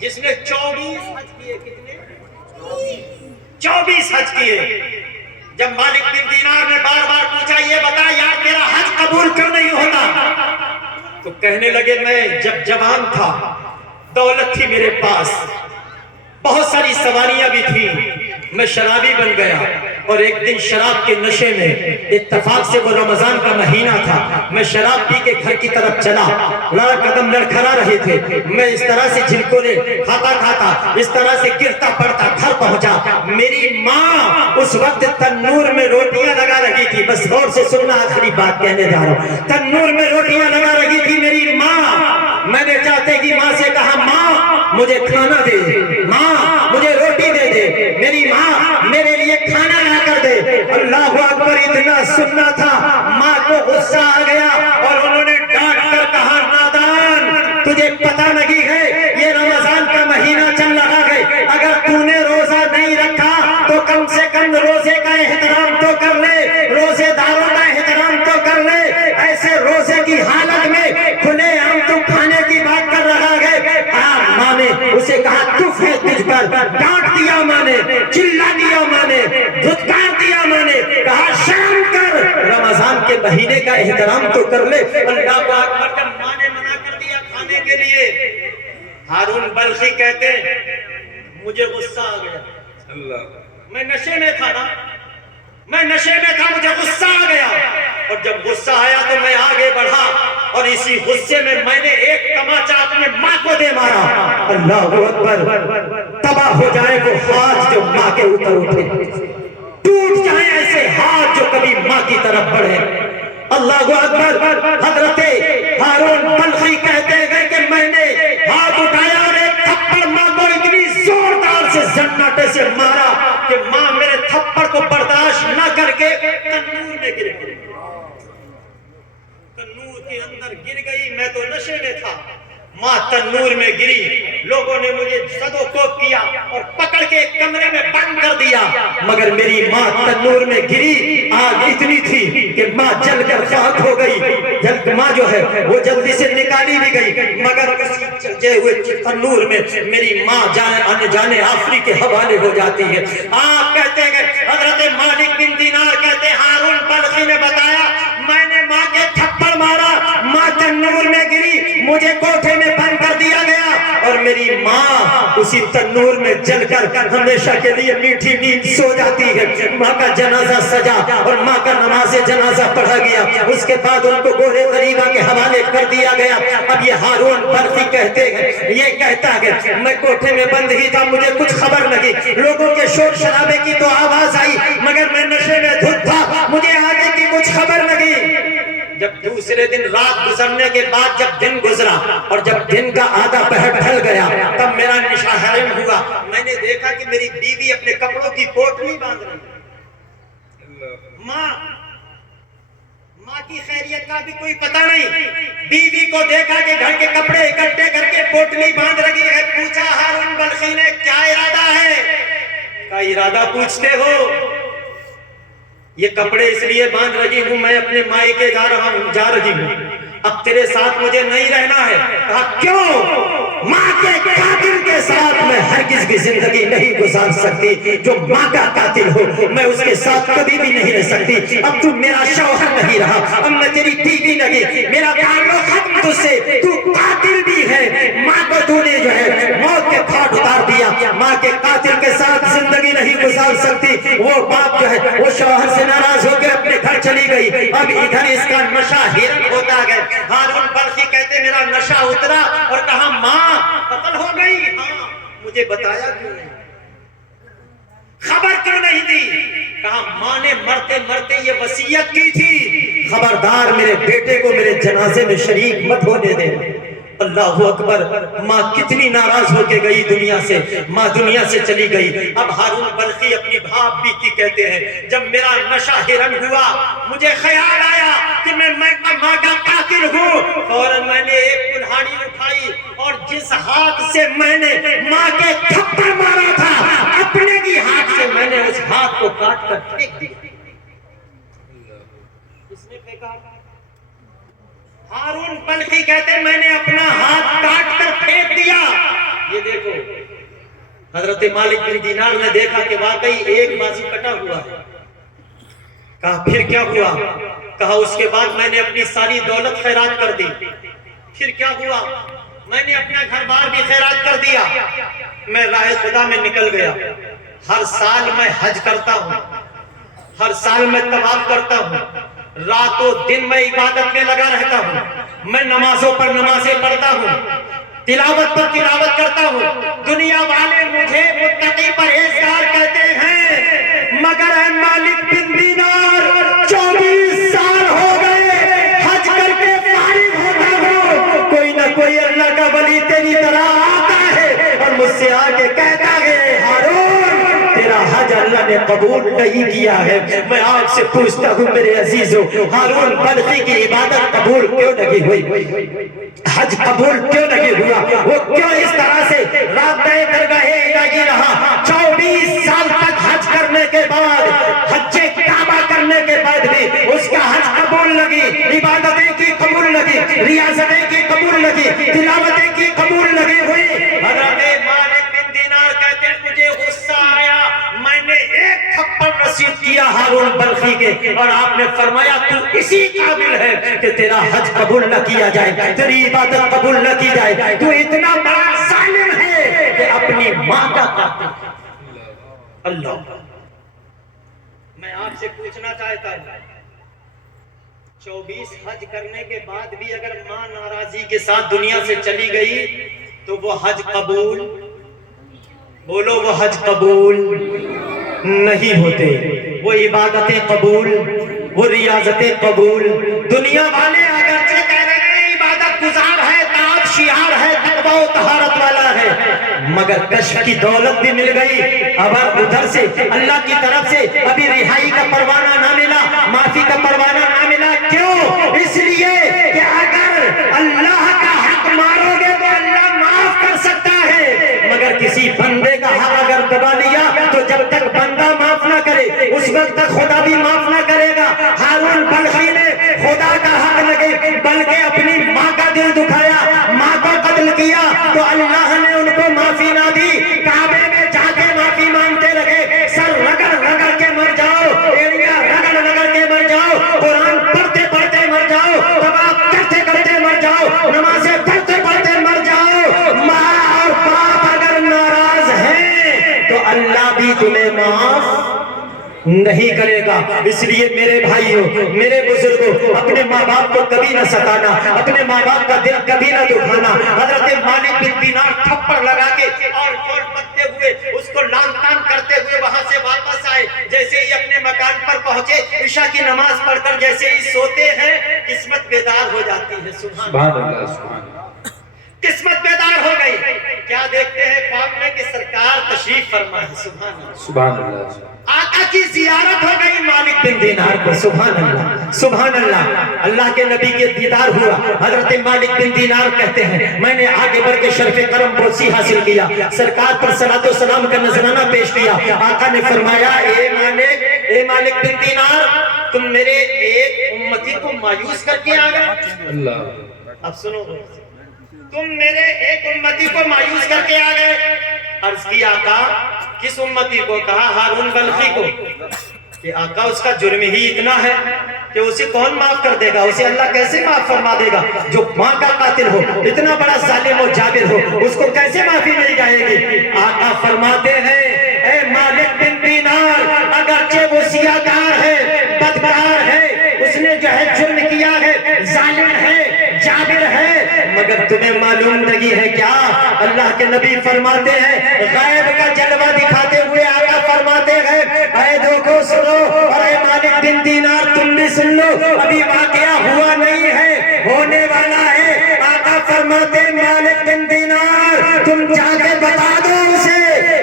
जिसने 24 हज किए? कितने? 24 हज किए। जब मालिक बिन दीनार ने बार बार पूछा ये बता यार तेरा हज कबूल क्यों नहीं होता, तो कहने लगे मैं जब जवान था, दौलत थी मेरे पास, बहुत सारी सवारियां भी थी, मैं शराबी बन गया और एक दिन शराब के नशे में, इत्तेफाक से वो रमजान का महीना था, मैं शराब पी के घर की तरफ चला, कदम लड़खड़ा रहे थे, मैं इस तरह से झिलकोरे खाता खाता इस तरह से गिरता पड़ता घर पहुंचा। मेरी माँ उस वक्त तन्नूर में रोटियां लगा रही थी। बस गौर से सुनना, आखिरी बात कहने जा रहा हूँ। तन्नूर में रोटियां लगा रही थी मेरी माँ। मैंने चाहते की माँ से कहा माँ मुझे खाना दे, माँ मुझे रोटी दे दे, मेरी माँ मेरे लिए खाना ला कर दे। अल्लाह अकबर, इतना सुनना था। माँ को गुस्सा आ गया और उन्होंने डांट कर कहा नादान, तुझे पता नहीं है ये रमजान का महीना चल रहा है, अगर तूने रोजा नहीं रखा तो कम से कम रोजे का एहतराम तो कर ले, रोजेदारों का एहतराम तो कर ले। ऐसे रोजे की हालत में खुले आम तू खाने की बात कर रहा है। माँ ने उसे कहा तुफ है तुझ पर, डांट दिया माँ ने, चिल्ला दिया माँ ने, धुतकार दिया माँ ने, कहा शर्म कर, रमजान के महीने का एहतराम तो कर ले। अल्लाह को अकबर, जब माँ ने मना कर दिया खाने के लिए, हारून बल्खी कहते मुझे गुस्सा आ गया। अल्लाह, मैं नशे में था ना, मैं नशे में था, मुझे गुस्सा आ गया और जब गुस्सा आया तो मैं आगे बढ़ा और इसी गुस्से में मैंने एक तमाचा अपने माँ को दे मारा। अल्लाह अकबर, तबाह हो जाए वो हाथ जो माँ के ऊपर उठे, टूट जाए ऐसे हाथ जो कभी माँ की तरफ बढ़े। अल्लाह अकबर, हजरते हारून बल्खी कहते हैं कि मैंने हाथ उठाया और एक थप्पड़ माँ को इतनी जोरदार से जन्नाटे से मारा कि माँ मेरे थप्पड़ को बर्दाश्त न करके तन्नूर में गिर गई, तन्नूर के अंदर गिर गई। मैं तो नशे में था, माँ तन्नूर में गिरी। लोगों ने मुझे सदोकोप किया और पकड़ के एक कमरे में बंद कर दिया, मगर मेरी माँ तन्नूर में गिरी। आग इतनी थी कि माँ जलकर खाक हो गई। जल माँ जो है वो जल्दी से निकाली भी गई, मगर जलते हुए तन्नूर में मेरी माँ जाने जाने आखिरी के हवाले हो जाती है। आप कहते हैं हजरत मालिक बिन दीनार कहते हारून बल्खी ने बताया मैंने माँ के थप्पड़ मारा, माँ तन्नूर में गिरी, मुझे कोठे में बंद कर दिया गया और मेरी माँ उसी तन्नूर में जलकर हमेशा के लिए मीठी नींद सो जाती है। माँ का जनाजा सजा और माँ का नमाज़े जनाजा पढ़ा गया, उसके बाद उनको गोरे गरीबा के हवाले कर दिया गया। अब ये हारून बल्खी कहते हैं, ये कहता है मैं कोठे में बंद ही था, मुझे कुछ खबर नहीं, लोगों के शोर शराबे की तो आवाज आई, मगर मैं नशे में धुत था, मुझे आगे की कुछ खबर नहीं। जब दूसरे दिन रात गुजरने के बाद जब दिन गुजरा और जब दिन का आधा पहर ढल गया, तब मेरा निशा हरम हुआ। मैंने देखा कि मेरी बीवी अपने कपड़ों की पोटली बांध रही है। माँ की खैरियत का भी कोई पता नहीं। बीवी को देखा कि घर के कपड़े इकट्ठे करके पोटली बांध रही है। पूछा हारून बल्खी ने क्या इरादा है? का इरादा पूछते हो? ये कपड़े इसलिए बांध रही हूं, मैं अपने मायके जा रही हूं, अब तेरे साथ मुझे नहीं रहना है। कहा क्यों? माँ के कातिल के साथ मैं हरगिज भी जिंदगी नहीं गुजार सकती। जो माँ का कातिल हो मैं उसके साथ कभी भी नहीं रह सकती। अब तू मेरा शौहर नहीं रहा, अब मैं तेरी बीवी नहीं, मेरा ताल्लुक खत्म तुझसे, तू कातिल भी है। माँ को तूने जो है मौत के घाट उतार दिया, माँ के कातिल के साथ जिंदगी नहीं गुजार सकती। वो बाप जो है वो शौहर से नाराज होकर अपने घर चली गई। अब इधर इसका नशा हिरन होता गया। हारून बल्खी कहते मेरा नशा उतरा और कहा माँ कत्ल हो गई। हाँ, मुझे बताया क्यों नहीं, खबर क्यों नहीं दी? कहा माँ ने मरते मरते ये वसीयत की थी, खबरदार मेरे बेटे को मेरे जनाजे में शरीक मत होने दे। अल्लाह अकबर, माँ कितनी नाराज होके गई दुनिया से, माँ दुनिया से चली गई। अब हारून बल्खी अपनी भाप बीती कहते हैं जब मेरा नशा हिरन हुआ, मुझे ख्याल आया कि मैं माँ का कातिल हूँ। फौरन मैंने एक कुल्हाड़ी उठाई और जिस हाथ से मैंने माँ के थप्पड़ मारा था, अपने ही हाथ से मैंने उस हाथ को काट कर फेंक दिया। किसने फेंका? हारून बल्कि कहते मैं ने अपना हाथ काट कर फेंक दिया। ये देखो हजरत मालिक बिन दीनार ने देखा कि वाकई एक बाजू कटा हुआ है। कहा फिर क्या हुआ? कहा उसके बाद मैंने अपनी सारी दौलत खैरात कर दी। फिर क्या हुआ? मैंने अपना घर बार भी खैरात कर दिया। मैं राह खुदा में निकल गया। हर साल मैं हज करता हूँ, हर साल मैं तवाफ करता हूँ, रातों दिन मैं इबादत में लगा रहता हूँ, मैं नमाजों पर नमाजें पढ़ता हूँ, तिलावत पर तिलावत करता हूँ। दुनिया वाले मुझे मुत्तकी परहेजगार कहते हैं, मगर है मालिक बिन दीनार 24 साल हो गए हज करके फारिग होता हूँ। कोई ना कोई अल्लाह का वली तेरी तरह आता है और मुझसे आके कहता है हारून तेरा हज अल्लाह ने कबूल नहीं किया है। मैं आपसे पूछता हूँ मेरे अजीजों, हारून बल्कि की इबादत कबूल क्यों नहीं हुई? हज कबूल क्यों नहीं हुआ? वो क्यों इस तरह से रात दरगाहे इलाही रहा? 24 साल तक हज करने के बाद, हज्जे काबा करने के बाद भी उसका हज कबूल लगी, इबादतें की कबूल लगी, रियासतें की कबूल लगी, तिलावतें की कबूल लगी हुई। हज़रत मालिक बिन दीनार कहते मुझे गुस्सा आया, मैंने एक थप्पड़ रसीद किया हारून बल्खी के और आपने फरमाया तू इसी काबिल है कि तेरा हज कबूल न किया जाए, तेरी इबादत कबूल न की जाए। तू इतना बड़ा जालिम है कि अपनी माँ का कातिल। अल्लाह, मैं आपसे पूछना चाहता हूँ 24 हज करने के बाद भी अगर माँ नाराजगी के साथ दुनिया से चली गई तो वो हज कबूल, बोलो वो हज कबूल नहीं होते, वो इबादतें कबूल, वो रियाजतें कबूल। दुनिया वाले अगरचे कह रहे हैं इबादत गुजार है, ताब शियार है, तकवा व तहारत वाला है, मगर कश्फ की दौलत भी मिल गई। अब उधर से अल्लाह की तरफ से अभी रिहाई का परवाना ना मिला, माफी का परवाना ना मिला। क्यों? इसलिए कि अगर अल्लाह का हक मारोगे तो अल्लाह माफ कर सकता है, मगर किसी बंदे का हक अगर दबा लिया तो जब तक बंदा माफ ना करे उस वक्त तक खुदा भी माफ ना करेगा। हारून बल्खी ने खुदा का हक लगे बल्कि अपनी माँ का दिल दुखाया, माँ को कत्ल किया तो अल्लाह ने उनको माफी ना दी। काबे में जाके माफी मांगते रहे, सर रगड़ रगड़ के मर जाओ, एड़िया रगड़ रगड़ के मर जाओ, कुरान पढ़ते पढ़ते मर जाओ, तवाफ करते करते मर जाओ, नमाजें पढ़ते पढ़ते मर जाओ। माँ और बाप अगर नाराज हैं तो अल्लाह भी तुम्हें माफ नहीं करेगा। इसलिए मेरे भाइयों, मेरे बुजुर्गों, अपने माँ बाप को कभी न सताना, अपने माँ बाप का दिल कभी न दुखाना। हजरत मालिक बिन दीनार थप्पड़ लगा के और फौल पत्ते हुए उसको लान तान करते हुए वहां से वापस आए। जैसे ही अपने मकान पर पहुंचे, ईशा की नमाज पढ़कर जैसे ही सोते हैं किस्मत बेदार हो जाती है। सुभान अल्लाह, किस्मत बेदार हो गई। क्या देखते हैं ख्वाब में कि सरकार तशरीफ फरमा है। सुभान अल्लाह, आका की जियारत हो गई मालिक बिन दीनार को। सुभान अल्लाह, सुभान अल्लाह। अल्लाह के नबी के दीदार हुआ। हजरत मालिक बिन दीनार कहते हैं मैंने आगे बढ़ के शर्फ करम पोसी हासिल किया, सरकार पर सलातो सलाम का नजराना पेश किया। आका ने फरमाया ए मालिक बिन दीनार तुम मेरे एक उम्मती को मायूस करके आ गए। अल्लाह, अब सुनो, तुम मेरे एक उम्मती को मायूस करके आ गए। अर्ज की आका किस उम्मती को? कहा हारून बल्खी को। कि आका उसका जुर्म ही इतना है कि उसे कौन माफ कर देगा, उसे अल्लाह कैसे माफ फरमा देगा? जो माँ का कातिल हो, इतना बड़ा जालिम और जाबिर हो, उसको कैसे माफी मिल जाएगी? आका फरमाते हैं ए मालिक बिन दीनार, अगरचे वो सियाकार है, बदकार है, उसने जो है जुर्म किया है, जालिम है, जाबिर है, मगर तुम्हें मालूम नहीं है क्या? अल्लाह के नबी फरमाते हैं गैब का जलवा दिखाते हुए आका फरमाते हैं ऐ देखो सुनो, और ऐ मालिक बिन दीनार तुम भी सुन लो, अभी वाकया हुआ नहीं है, होने वाला है। आका फरमाते मालिक बिन दीनार तुम जाके बता दो उसे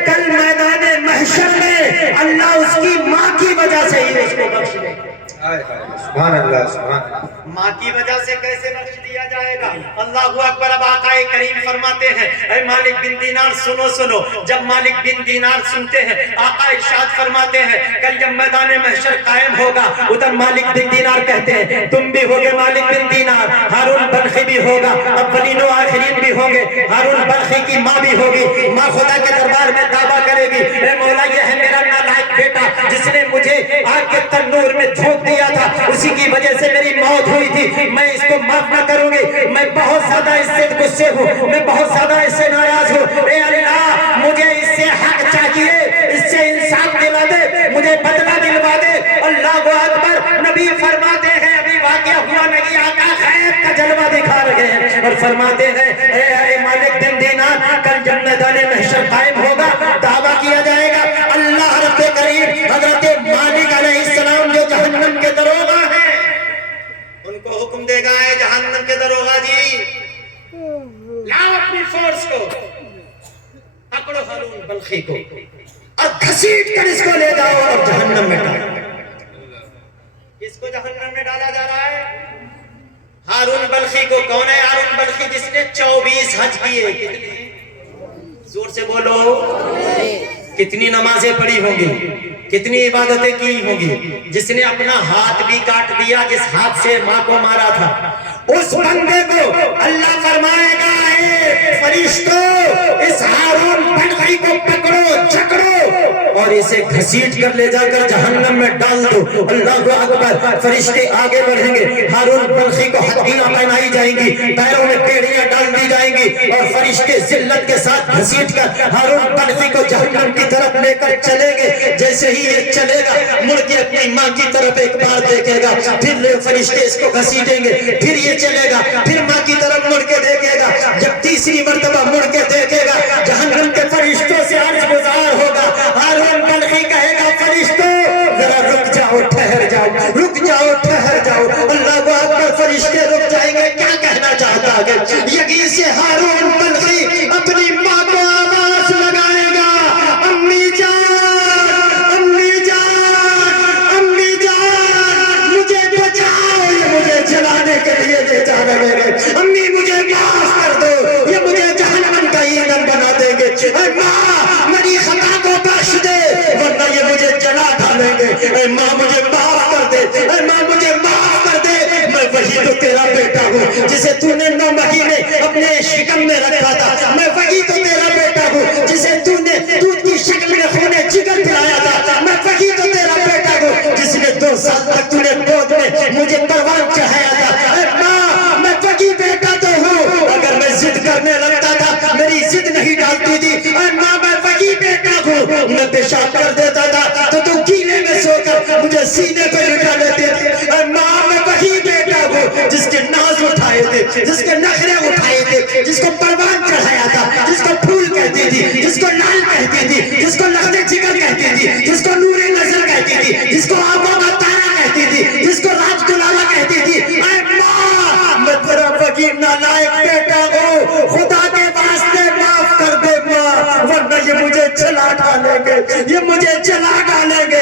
कल मैदान महशर में अल्लाह उसकी माँ की वजह से ही उसको बख्श दे। सुभान अल्लाह, सुभान अल्लाह। माँ की वजह से कैसे बख्श दिया जाएगा? अल्लाहु अकबर। अब आकाए करीम फरमाते हैं, ऐ मालिक बिन दीनार सुनो सुनो। जब मालिक बिन दीनार सुनते हैं, आका इरशाद फरमाते हैं, कल जब मैदान महशर कायम होगा, उधर मालिक बिन दीनार कहते हैं, तुम भी होगे मालिक बिन दीनार, हारून बल्खी भी होगा, अव्वलीन व आखिरीन भी होंगे, हारून बल्खी की माँ भी होगी। माँ खुदा के दरबार में दावा करेगी, ऐ मौला ये है मेरा नालायक बेटा, जिसने मुझे आग के तंदूर में झोंक दिया था, उसी की वजह से मेरी मौत हुई थी, मैं इसको माफ न करूंगी, मैं बहुत ज्यादा इससे गुस्से हूँ, मैं बहुत ज्यादा इससे नाराज हूँ। ए अल्लाह, मुझे इससे हक चाहिए, इससे इंसाफ दिला दे, मुझे बदला दिलवा दे। अल्लाह अकबर। नबी फरमाते हैं, अभी वाक़या हुआ नहीं, आका खैर का जलवा दिखा रहे हैं और फरमाते हैं, ए मालिक बिन दीनार, कल जब मैदान महशर कायम होगा, दावा किया जाएगा, अल्लाह रब्बे करीम हजरत मालिक अलैहिस्सलाम जो जहन्नम के दरोगा हैं, उनको हुक्म देगा, है जहन्नम के दरोगा जी, लाओ अपनी फोर्स को, पकड़ो हारून बल्खी को और घसीट कर इसको ले जाओ और जहन्नम में डालो। किसको जहन्नम में डाला जा रहा है? हारून बल्खी को। कौन है हारून बल्खी? जिसने 24 हज किए। कितने? जोर से बोलो। कितनी नमाजें पढ़ी होंगी, कितनी इबादतें की होंगी, जिसने अपना हाथ भी काट दिया, जिस हाथ से माँ को मारा था, उस बंदे को अल्लाह फरमाएगा, ए फरिश्तों, इस हारून बल्खी को पकड़ो, जकड़ो और इसे घसीट कर ले जाकर जहन्नम में डाल दो। अल्लाह अकबर। फरिश्ते आगे बढ़ेंगे, हारून बल्खी को हथकड़ियां पहनाई जाएंगी, पैरों में बेड़ियां डाल दी जाएंगी और फरिश्ते जिल्लत के साथ घसीट कर हारून बल्खी को जहन्नम की तरफ लेकर चलेंगे। जैसे ही ये चलेगा, मुड़ के अपनी माँ की तरफ एक बार देखेगा, फिर फरिश्ते इसको घसीटेंगे, फिर ये चलेगा, फिर माँ की तरफ मुड़ के देखेगा, जब तीसरी मर्तबा मुड़ के देखेगा, जहन्नम के फरिश्तों से अर्ज गुजार होगा, हारून बल्खी कहेगा, फरिश्तों जरा रुक जाओ, ठहर जाओ, रुक जाओ, ठहर जाओ। अल्लाह अकबर। फरिश्ते रुक जाएंगे। क्या कहना चाहता है? यकीन से हारून बल्खी अपनी माँ को आवाज लगाएगा, अम्मी जान, अम्मी जान, अम्मी जान, मुझे बचाओ, ये मुझे जलाने के लिए ले जा रहे हैं, अम्मी मुझे माफ कर दो, ये मुझे जहन्नम का ईंधन बना देंगे, माँ मेरी खता को बख्श दे वरना ये मुझे जला डालेंगे, माँ मुझे माफ कर दे, माँ मुझे माफ कर दे, मैं वही तो तेरा बेटा हूँ जिसे तूने 9 महीने अपने शिकम में रखा था, मैं वही तो तेरा बेटा हूँ जिसे तूने दूध की शक्ल में खूने जिगर पिलाया था, मैं वही तो तेरा बेटा हूँ जिसने 2 साल तक तूने गोद में मुझे परवान चढ़ाया था, माँ मैं वही बेटा तो हूँ। अगर मैं जिद करने लगता था, मेरी जिद नहीं डालती थी, माँ मैं वही बेटा हूँ, मैं पेशाब कर देता था तो तू कीले में सोकर मुझे सीने पर लिटा लेती थी, माँ मैं वही बेटा हूँ जिसके नाज उठाए थे, जिसके नखरे उठाए थे, जिसको परवान चढ़ाया था, जिसको फूल कहती थी, जिसको लाल कहती थी, जिसको लखते जिगर कहती थी, जिसको नूरे नजर कहती थी, जिसको आंखों का तारा कहती थी, जिसको राजकुलाला कहती थी, माँ मैं तेरा फकीर नालायक बेटा हूँ, खुदा के वास्ते माफ कर दे माँ, वरना ये मुझे जला डालेंगे, ये मुझे जला डालेंगे।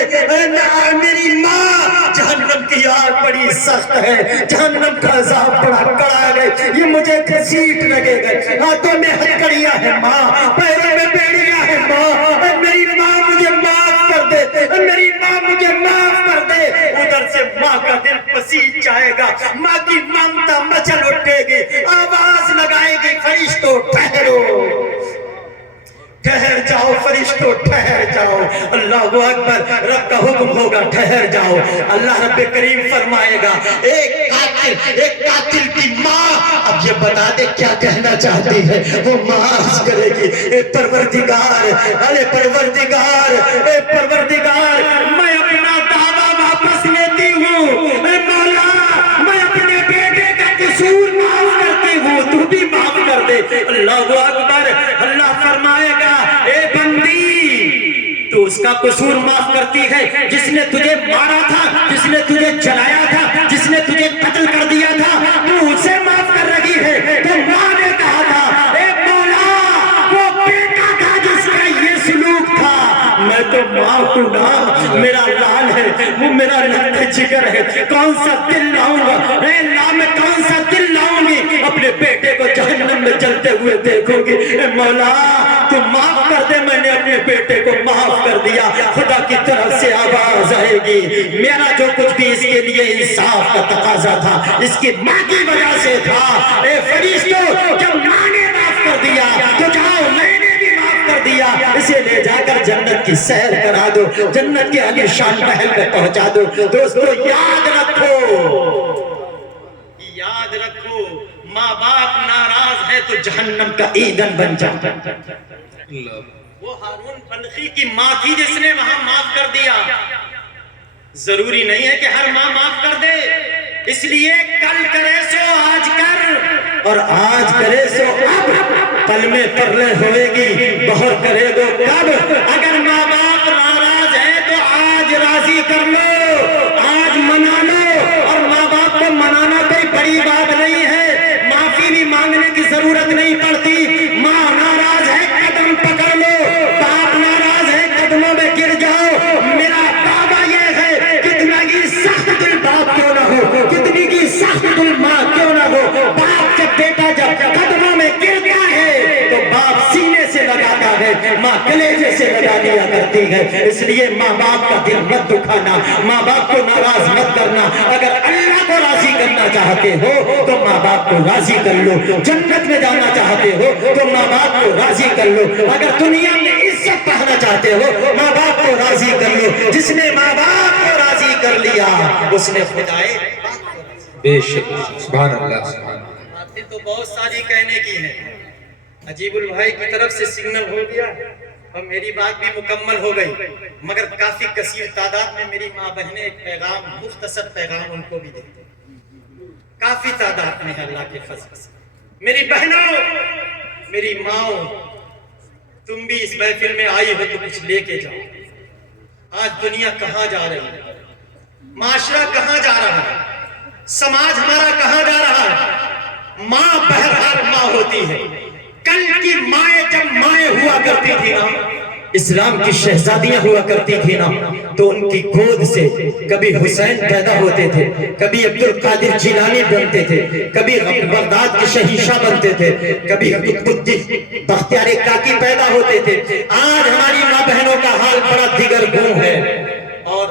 मेरी माँ, जहन्नम की आग बड़ी सख्त है, जहन्नम का अज़ाब बड़ा कड़ा है, ये मुझे घसीट लगेगा, हाथों में हथकड़ियां है माँ, पैरों में बेड़ियां है माँ, मेरी माँ मुझे माफ कर दे, मेरी माँ मुझे माफ कर दे। उधर से माँ का दिल पसीज जाएगा, माँ की ममता मचल उठेगी, आवाज लगाएगी, फरिश्तों ठहरो, ठहर जाओ, फरिश्तों ठहर जाओ। अल्लाह अकबर। रब का हुक्म होगा, ठहर जाओ। अल्लाह रब्बे करीम फरमाएगा, एक कातिल की माँ अब ये बता दे क्या कहना चाहती है। वो माफ करेगी, ए परवरदिगार, अरे परवरदिगार, ए परवरदिगार, मैं अपना दावा वापस लेती हूँ, ए मौला मैं अपने बेटे का कसूर माफ करती हूँ, तू भी माफ कर दे। अल्लाह अकबर। अल्लाह फरमाएगा, ए बंदी तू उसका कसूर माफ करती है जिसने तुझे मारा था, जिसने तुझे जलाया था, जिसने तुझे कत्ल कर दिया था, तू उसे माफ कर रही है। तो माँ ने कहा था, ए मौला वो बेटा था जिसका ये सलूक था, मैं तो माँ हूँ ना, मेरा लाल है, वो میرا لب جگر ہے، کون سا دل لاؤں گا، اے اللہ میں کون سا دل لاؤں گی، اپنے بیٹے کو جہنم میں جلتے ہوئے دیکھوں گی، اے مولا تو معاف کر دے، میں نے اپنے بیٹے کو معاف کر دیا۔ خدا کی طرف سے آواز آئے گی، میرا جو کچھ بھی اس کے لیے انصاف کا تقاضا تھا اس کی ماں کی وجہ سے تھا، اے فرشتوں جب ماں نے معاف کر دیا تو جاؤ میں نے بھی معاف کر دیا، اسے لے جا کر جنت کی سیر کرا دو، جنت کے علی شان محل میں پہنچا دو۔ دوستو یاد رکھو، یاد رکھو، ماں باپ ناراض ہے تو جہنم کا ایندھن بن جاتا ہے۔ وہ ہارون بلخی کی ماں تھی جس نے وہاں معاف کر دیا۔ ضروری نہیں ہے کہ ہر ماں معاف کر دے، اس لیے کل کرے سو آج کر، اور آج کرے سو اب، پل میں پرلے ہوئے گی بہر کرے گو کب۔ اگر ماں باپ ناراض ہے تو آج راضی کر لو، آج منا لو، اور ماں باپ کو منانا کوئی بڑی بات نہیں ہے، معافی بھی مانگنے کی ضرورت نہیں پڑتی۔ ماں ناراض ہے قدم پکڑ لو، باپ ناراض ہے قدموں میں گر جاؤ۔ میرا دعویٰ یہ ہے کتنا کی سخت دل باپ کیوں نہ ہو، کتنی کی سخت دل ماں کیوں نہ ہو، باپ جب بیٹا جب قدموں میں گرتا ہے تو باپ سینے سے لگاتا ہے، ماں کلیجے سے لگا دیا کرتی ہے۔ اس لیے ماں باپ کا دل مت دکھانا، ماں باپ کو ناراض مت کرنا۔ اگر اللہ کو راضی کرنا چاہتے ہو تو ماں باپ کو راضی کر لو، جنت میں جانا چاہتے ہو تو ماں باپ کو راضی کر لو، اگر دنیا میں عزت پانا چاہتے ہو ماں باپ کو راضی کر لو۔ جس نے ماں باپ کو راضی کر لیا اس نے خدائے بے شک، سبحان اللہ، سبحان اللہ۔ باتیں تو بہت ساری کہنے کی ہیں، عجیب البھائی کی طرف سے سگنل ہو گیا اور میری بات بھی مکمل ہو گئی، مگر کافی کثیر تعداد میں میری ماں بہنیں ایک پیغام، مختصر پیغام ان کو بھی دیتے ہیں، کافی تعداد میں ہے اللہ کے فضل سے۔ میری بہنوں، میری ماں، تم بھی اس محفل میں آئی ہو تو کچھ لے کے جاؤ۔ آج دنیا کہاں جا رہی ہے، معاشرہ کہاں جا رہا ہے، سماج ہمارا کہاں جا رہا ہے۔ ماں بہرحال ماں ہوتی ہے، کل کی مائیں جب مائیں ہوا کرتی تھی نا، اسلام کی شہزادیاں ہوا کرتی تھی نا، تو ان کی گود سے کبھی حسین پیدا ہوتے تھے، کبھی عبد القادر جیلانی بنتے تھے، کبھی بغداد کے شہنشاہ بنتے تھے، کبھی بختیار کاکی پیدا ہوتے تھے۔ آج ہماری ماں بہنوں کا حال بڑا دیگر گوں ہے، اور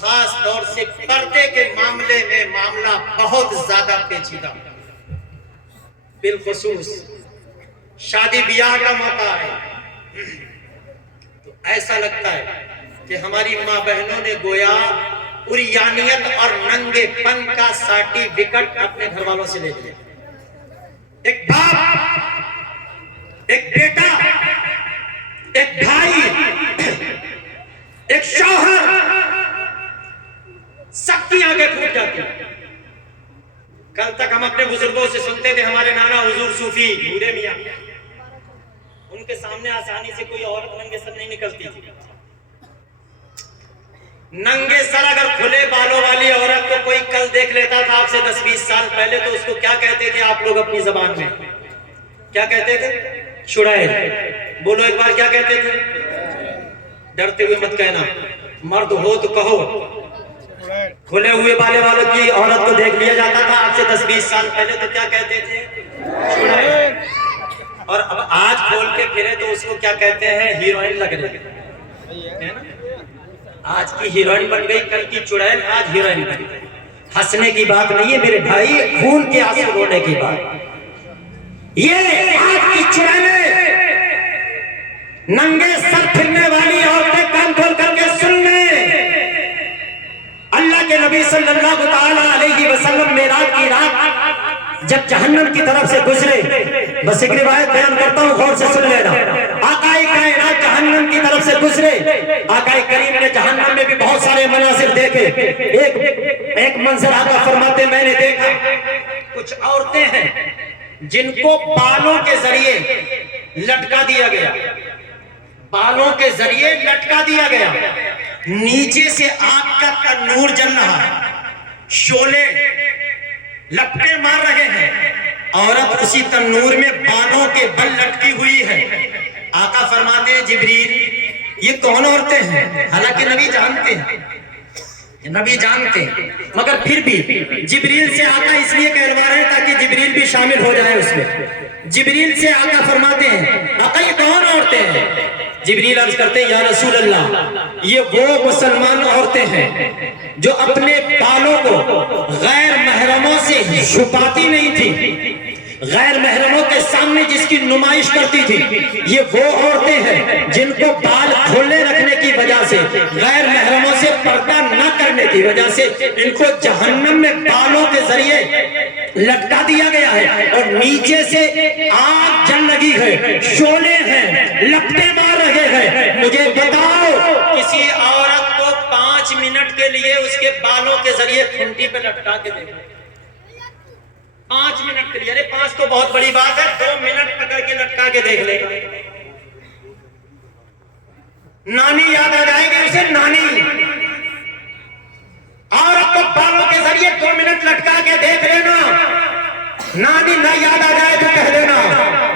خاص طور سے پردے کے معاملے میں معاملہ بہت زیادہ پیچیدہ، بالخصوص شادی بیاہ کا موقع ہے تو ایسا لگتا ہے کہ ہماری ماں بہنوں نے گویا عریانیت اور ننگے پن کا سرٹیفکیٹ اپنے گھر والوں سے لے لیا۔ ایک باپ، ایک بیٹا، ایک بھائی، ایک شوہر، سب کی آنکھیں پھوٹ جاتی ہیں۔ کل تک ہم اپنے بزرگوں سے سنتے تھے، ہمارے نانا حضور صوفی نورے میاں، ان کے سامنے آسانی سے کوئی عورت ننگے سر نہیں نکلتی تھی۔ ننگے سر اگر کھلے بالوں والی عورت کو کوئی کل دیکھ لیتا تھا آپ سے 10-20 سال پہلے تو اس کو کیا کہتے تھے آپ لوگ اپنی زبان میں؟ کیا کہتے تھے؟ چڑیل۔ بولو ایک بار، کیا کہتے تھے؟ ڈرتے ہوئے مت کہنا، مرد ہو تو کہو۔ کھلے ہوئے بالے والوں کی عورت کو دیکھ لیا جاتا تھا آپ سے 10-20 سال پہلے تو کیا کہتے تھے؟ چڑیل۔ اور اب آج کھول کے پھرے تو اس کو کیا کہتے ہیں؟ ہیروئن لگ رہی ہے نا؟ آج کی ہیروئن بن گئی، کل کی چڑیل، آج ہیروئن بن گئی۔ ہنسنے کی بات نہیں ہے میرے بھائی، خون کے آنسو رونے کی بات۔ یہ آج کی چڑیلیں، ننگے سر پھرنے والی عورتیں کان کھول کر کے سن لیں۔ اللہ کے نبی صلی اللہ تعالی علیہ وسلم معراج کی رات جب جہنم کی طرف سے گزرے، بس ایک روایت بیان کرتا ہوں، غور سے سن لینا۔ آقا کائنات جہنم کی طرف سے گزرے، آقا کریم نے جہنم میں بھی بہت سارے مناظر دیکھے۔ ایک منظر آقا فرماتے میں نے دیکھا، کچھ عورتیں ہیں جن کو بالوں کے ذریعے لٹکا دیا گیا، بالوں کے ذریعے لٹکا دیا گیا، نیچے سے آگ کا تنور جل رہا ہے، شعلے لپٹے مار رہے ہیں، عورت اسی تنور میں بالوں کے بل لٹکی ہوئی ہے۔ آقا فرماتے ہیں جبریل یہ کون عورتیں ہیں؟ حالانکہ نبی جانتے ہیں نبی جانتے ہیں، مگر پھر بھی جبریل سے آقا اس لیے کہلوا رہے ہیں تاکہ جبریل بھی شامل ہو جائے اس میں۔ جبریل سے آقا فرماتے ہیں آقا یہ کون عورتیں ہیں؟ جبریل عرض کرتے ہیں یا رسول اللہ یہ وہ مسلمان عورتیں ہیں جو اپنے بالوں کو غیر محرموں سے چھپاتی نہیں تھی، غیر محرموں کے سامنے جس کی نمائش کرتی تھی۔ یہ وہ عورتیں ہیں جن کو بال کھولے رکھنے کی وجہ سے، غیر محرموں سے پردہ نہ کرنے کی وجہ سے ان کو جہنم میں بالوں کے ذریعے لٹکا دیا گیا ہے، اور نیچے سے آگ جل لگی ہے، شعلے ہیں، لپٹیں مار رہے ہیں۔ مجھے بتاؤ کسی عورت کو 5 منٹ کے لیے اس کے بالوں کے ذریعے کھنٹی پہ لٹکا کے دیکھو، 5 منٹ کے لیے، ارے 5 تو بہت بڑی بات ہے، 2 منٹ پکڑ کے لٹکا کے دیکھ لے، نانی یاد آ جائے گی اسے، نانی۔ عورت کو بالوں کے ذریعے 2 منٹ لٹکا کے دیکھ لینا، نانی نہ یاد آ جائے تو کہہ دینا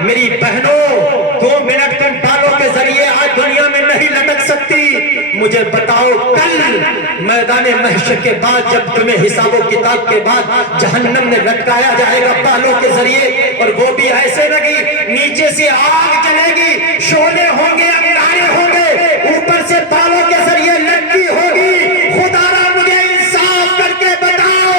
میری بہنوں 2 منٹ تم بالوں کے ذریعے آج دنیا میں نہیں لٹک سکتی۔ مجھے بتاؤ کل میدان محشر کے بعد جب تمہیں حساب و کتاب کے بعد جہنم میں لٹکایا جائے گا بالوں کے ذریعے، اور وہ بھی ایسے لگی نیچے سے آگ چلے گی، شعلے ہوں گے، انگارے ہوں گے، اوپر سے بالوں کے ذریعے لٹکی ہوگی۔ خدا را مجھے انصاف کر کے بتاؤ،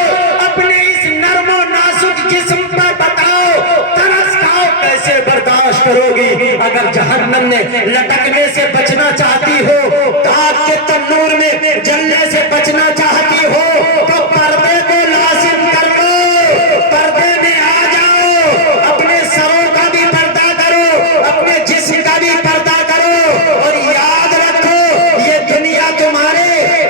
اپنے اس نرم و نازک جسم پر بتاؤ ترس کھاؤ کیسے برداشت کرو گی؟ اگر جہنم نے لٹکنے سے بچنا چاہتی ہو، آگ کے تنور میں جلنے سے بچنا چاہتی ہو، تو پردے کو لازم کر لو، پردے میں آ جاؤ، اپنے سروں کا بھی پردہ کرو، اپنے جسم کا بھی پردہ کرو، اور یاد رکھو یہ دنیا تمہارے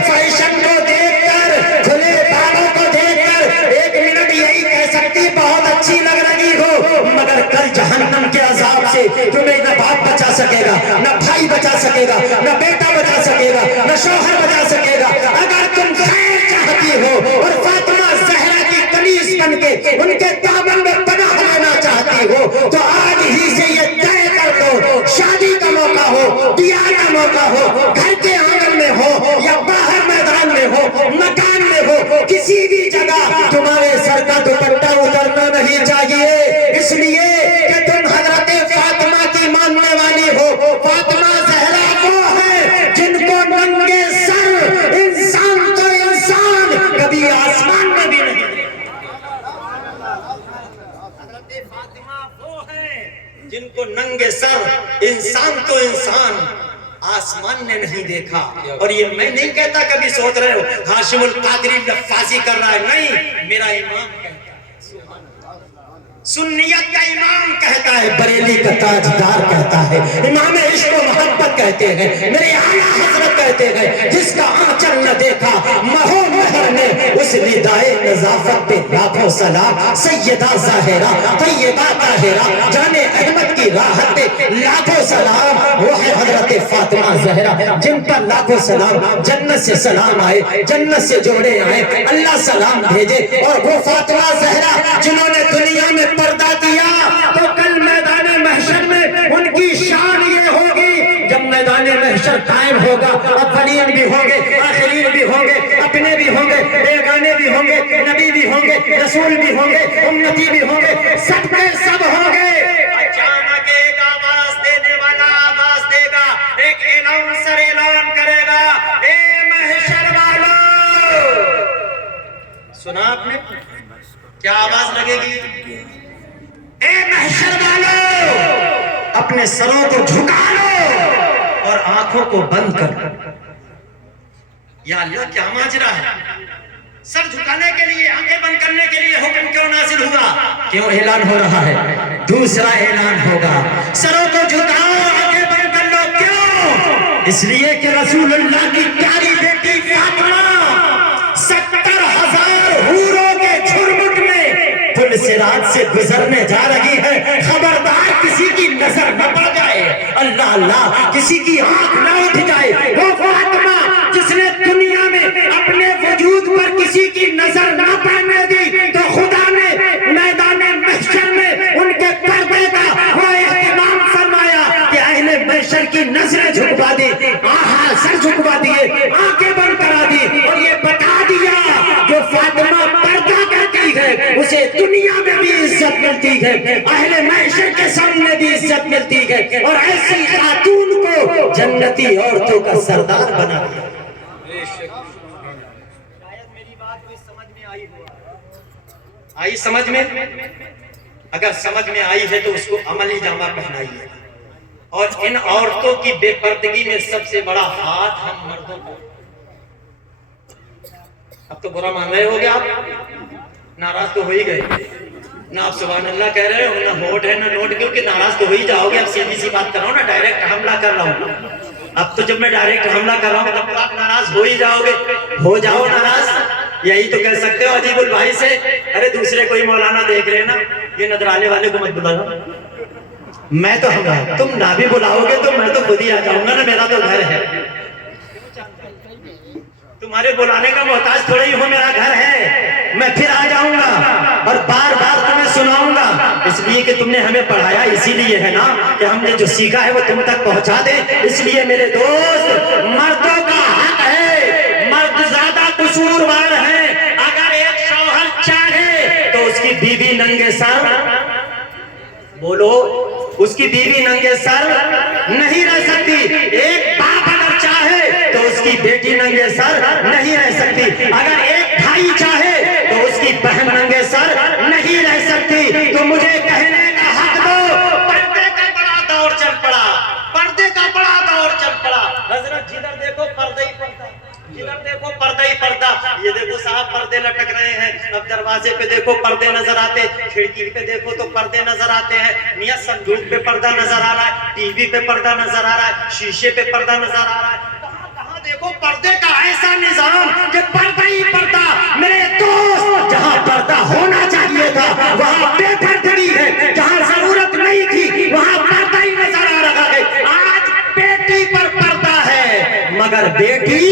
فیشن کو دیکھ کر، کھلے بالوں کو دیکھ کر 1 منٹ یہی کہہ سکتی بہت اچھی لگ رہی ہو، مگر کل جہنم کے عذاب سے تمہیں نہ باپ بچا سکے گا، نہ بھائی بچا سکے گا، نہ بیٹا بچا سکے گا، نہ شوہر بچا سکے گا۔ اگر تم خیر چاہتی ہو اور فاطمہ زہرا کی کنیز بن کے ان کے دامن میں پناہ لینا چاہتی ہو، تو آج ہی سے یہ طے کر لو، شادی کا موقع ہو، بیاہ کا موقع ہو، گھر کے آنگن میں ہو یا باہر میدان میں ہو، مکان میں ہو، کسی بھی جگہ تمہارے سر کا دوپٹہ اترنا نہیں چاہیے، اس لیے کہ تم حضرت فاطمہ کی ماننے والی ہو۔ فاطمہ زہرا وہ ہے جن کو ننگے سر انسان تو انسان کبھی آسمان میں بھی نہیں دیکھا۔ حضرت فاطمہ وہ ہے جن کو ننگے سر انسان تو انسان آسمان نے نہیں دیکھا۔ اور یہ میں نہیں کہتا، کبھی سوچ رہے ہو ہاشم القادری لفاظی کر رہا ہے، نہیں، میرا امام کہتا ہے، سنیت کا امام کہتا ہے، بریلی کا تاجدار کہتا ہے، امام عشق و محبت کہتے ہیں، میرے اعلیٰ حضرت کہتے ہیں، جس کا آنچل نہ دیکھا مہو مہر نے، اس ندائے نظافت پہ لاکھوں سلام، سیدہ ظاہرہ طیبہ طاہرہ جان احمد کی راحت پہ لاکھوں سلام۔ وہ ہے حضرت فاطمہ زہرا جن پر لاکھوں سلام، جنت سے سلام آئے، جنت سے جوڑے آئے، اللہ سلام بھیجے۔ اور وہ فاطمہ زہرا جنہوں نے دنیا میں پردہ دیا، تو کل میدان محشر میں ان کی شان یہ ہوگی، جب میدان محشر قائم ہوگا، اولین بھی ہوں گے، آخرین بھی ہوں گے، اپنے بھی ہوں گے، بیگانے بھی ہوں گے، نبی بھی ہوں گے، رسول بھی ہوں گے، امتی بھی ہوں گے، سب کے سب ہوں گے۔ اچانک ایک آواز دینے والا آواز دے گا، ایک اناؤنسر اعلان کرے گا، اے محشر والو! سنا آپ نے کیا آواز لگے گی؟ اے محشر والو اپنے سروں کو جھکا لو اور آنکھوں کو بند کر لو۔ یا اللہ کیا ماجرا ہے؟ سر جھکانے کے لیے، آنکھیں بند کرنے کے لیے حکم کیوں نازل ہوا؟ کیوں اعلان ہو رہا ہے؟ دوسرا اعلان ہوگا، سروں کو جھکاؤ، آنکھیں بند کر لو۔ کیوں؟ اس لیے کہ رسول اللہ کی پیاری بیٹی فاطمہ 70,000 حوروں کے جھرمٹ میں پل صراط سے گزرنے جا رہی ہے۔ خبردار کسی کی نظر نہ پڑ جائے، اللہ اللہ کسی کی آنکھ نہ اٹھ جائے۔ وہ فاطمہ جس نے دنیا میں اپنے وجود پر کسی کی نظر نہ پڑنے دی، تو خدا نے میدان محشر میں ان کے پردے کا وہ اہتمام فرمایا کہ اہل محشر کی نظریں جھکوا دی، سر جھکوا دیے، آنکھیں بند کرا دی، اور یہ بتا دنیا میں بھی عزت ملتی ہے، اہل محشر کے سامنے بھی عزت ملتی ہے، اور ایسی خاتون کو جنتی عورتوں کا سردار بنا دیا۔ شاید میری بات کوئی سمجھ میں آئی سمجھ میں؟ اگر سمجھ میں آئی ہے تو اس کو عملی جامہ پہنائیے۔ اور ان عورتوں کی بے پردگی میں سب سے بڑا ہاتھ ہم مردوں کو۔ اب تو برا مان رہے ہو گے، آپ ناراض تو ہو ہی گئے، نہ آپ سبحان اللہ کہہ رہے ہو، نہ ہوٹ ہے نہ نوٹ، کیونکہ ناراض تو ہو ہی جاؤ گے۔ اب سیدھی سی بات کر رہا ہوں نا، ڈائریکٹ حملہ کر رہا ہوں۔ اب تو جب میں ڈائریکٹ حملہ کر رہا ہوں تب تو آپ ناراض ہو ہی جاؤ گے۔ ہو جاؤ ناراض، یہی تو کہہ سکتے ہو عجیب البھائی سے، ارے دوسرے کوئی مولانا دیکھ لینا، یہ نظرانے والے کو مت بلانا۔ میں تو ہمراہ، تم نہ بھی بلاؤ گے تو میں تو خود ہی آ جاؤں گا نا، میرا تو گھر ہے۔ تمہارے بلانے کا محتاج تھوڑا ہی ہو، میرا گھر ہے، میں پھر آ جاؤں گا اور بار بار تمہیں سناؤں گا، اس لیے کہ تم نے ہمیں پڑھایا اسی لیے ہے نا، کہ ہم نے جو سیکھا ہے وہ تم تک پہنچا دیں۔ اس لیے میرے دوست، مردوں کا حق ہے، مرد زیادہ قصوروار ہیں۔ اگر ایک شوہر چاہے تو اس کی بیوی ننگے سر، بولو، اس کی بیوی ننگے سر نہیں رہ سکتی۔ ایک باپ اگر چاہے تو اس کی بیٹی ننگے سر نہیں رہ سکتی۔ اگر ایک بھائی چاہے تو اس کی بہن ننگے سر نہیں رہ سکتی۔ تو مجھے کہنے کا حق دو، پردے کا بڑا دور چل پڑا، پردے کا بڑا دور چل پڑا۔ حضرت جدھر دیکھو پردہ ہی پردہ، جدھر دیکھو پردہ ہی پردہ۔ یہ دیکھو صاحب پردے لٹک رہے ہیں، اب دروازے پہ دیکھو پردے نظر آتے، کھڑکی پہ دیکھو تو پردے نظر آتے ہیں، میاں صندوق پہ پردہ نظر آ رہا ہے، ٹی وی پہ پردہ نظر آ رہا ہے، شیشے پہ پردہ نظر آ رہا ہے، کہاں دیکھو پردے کا ایسا نظام کہ پردہ ہی پردہ۔ میرے دوست، جہاں پردہ ہونا چاہیے تھا وہاں بے پردگی ہے، جہاں ضرورت نہیں تھی وہاں پردہ ہی نظر آ رہا ہے۔ آج بیٹی پر پردہ ہے مگر بیٹی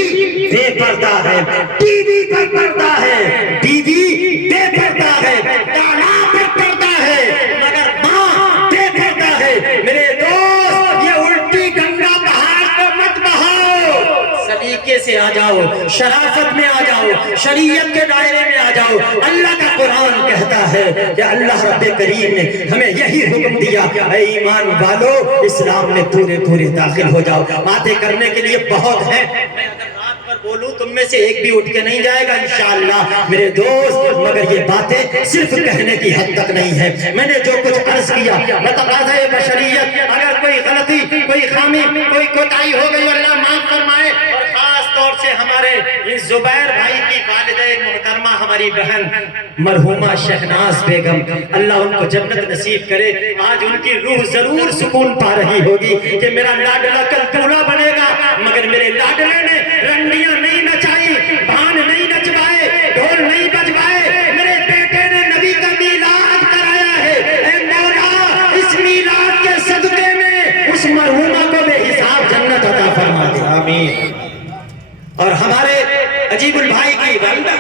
بے پردہ ہے، ٹی وی پر پردہ ہے بیوی بے پردہ ہے، تالاب پر پردہ ہے مگر ماں بے پردہ ہے۔ میرے دوست، یہ الٹی گنگا پہاڑ کو مت بہاؤ، سلیقے سے آ جاؤ، شرافت میں آ جاؤ، شریعت کے دائرے میں آ جاؤ۔ اللہ کا قرآن کہتا ہے کہ اللہ رب کریم نے ہمیں یہی حکم دیا، اے ایمان والو اسلام میں پورے پورے داخل ہو جاؤ۔ باتیں کرنے کے لیے بہت ہے، میں اگر رات پر بولوں تم میں سے ایک بھی اٹھ کے نہیں جائے گا انشاءاللہ میرے دوست، مگر یہ باتیں صرف کہنے کی حد تک نہیں ہے۔ میں نے جو کچھ عرض کیا بتقاضۂ بشریت، اگر کوئی غلطی، کوئی خامی، کوئی کوتاہی ہو گئی اللہ معاف فرمائے۔ اور خاص طور سے ہمارے اس زبیر بھائی کی والدہ محترمہ ہماری بہن مرحومہ شہناز بیگم، اللہ ان کو جنت نصیب کرے۔ آج ان کی روح ضرور سکون پا رہی ہوگی کہ میرا لاڈلا کل دولہا بنے گا، مگر میرے لاڈلے نے رنڈیاں نہیں نچائی، بھان نہیں نچوائے، ڈھول نہیں بجوائے، میرے بیٹے نے نبی کا میلاد کرایا ہے۔ اے مولا، اس میلاد کے صدقے میں اس مرحومہ کو بے حساب جنت عطا فرما دے، آمین۔ اور ہمارے عجیب البھائی کی والدہ،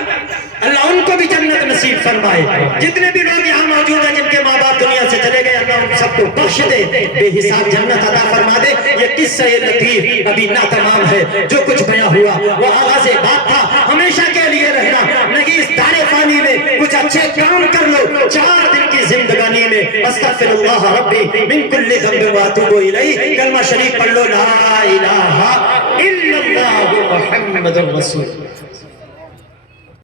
اللہ ان کو بھی جنت نصیب فرمائے۔ جتنے بھی لوگ یہاں موجود ہیں جن کے ماں باپ دنیا سے چلے گئے، اللہ ان سب کو بخش دے، بے حساب جنت عطا فرما دے۔ یہ قصہ لطیف ابھی نہ تمام ہے، جو کچھ بیان ہوا وہ آغاز بات تھا، ہمیشہ کے لیے رہنا نہیں۔ اس دار فانی میں کچھ اچھے کام کر لو، 4 دن کی زندگانی میں استغفر اللہ ربی من کل ذنب واتوب الیہ، کلمہ شریف پڑھ لو، لا الہ الا اللہ محمد الرسول۔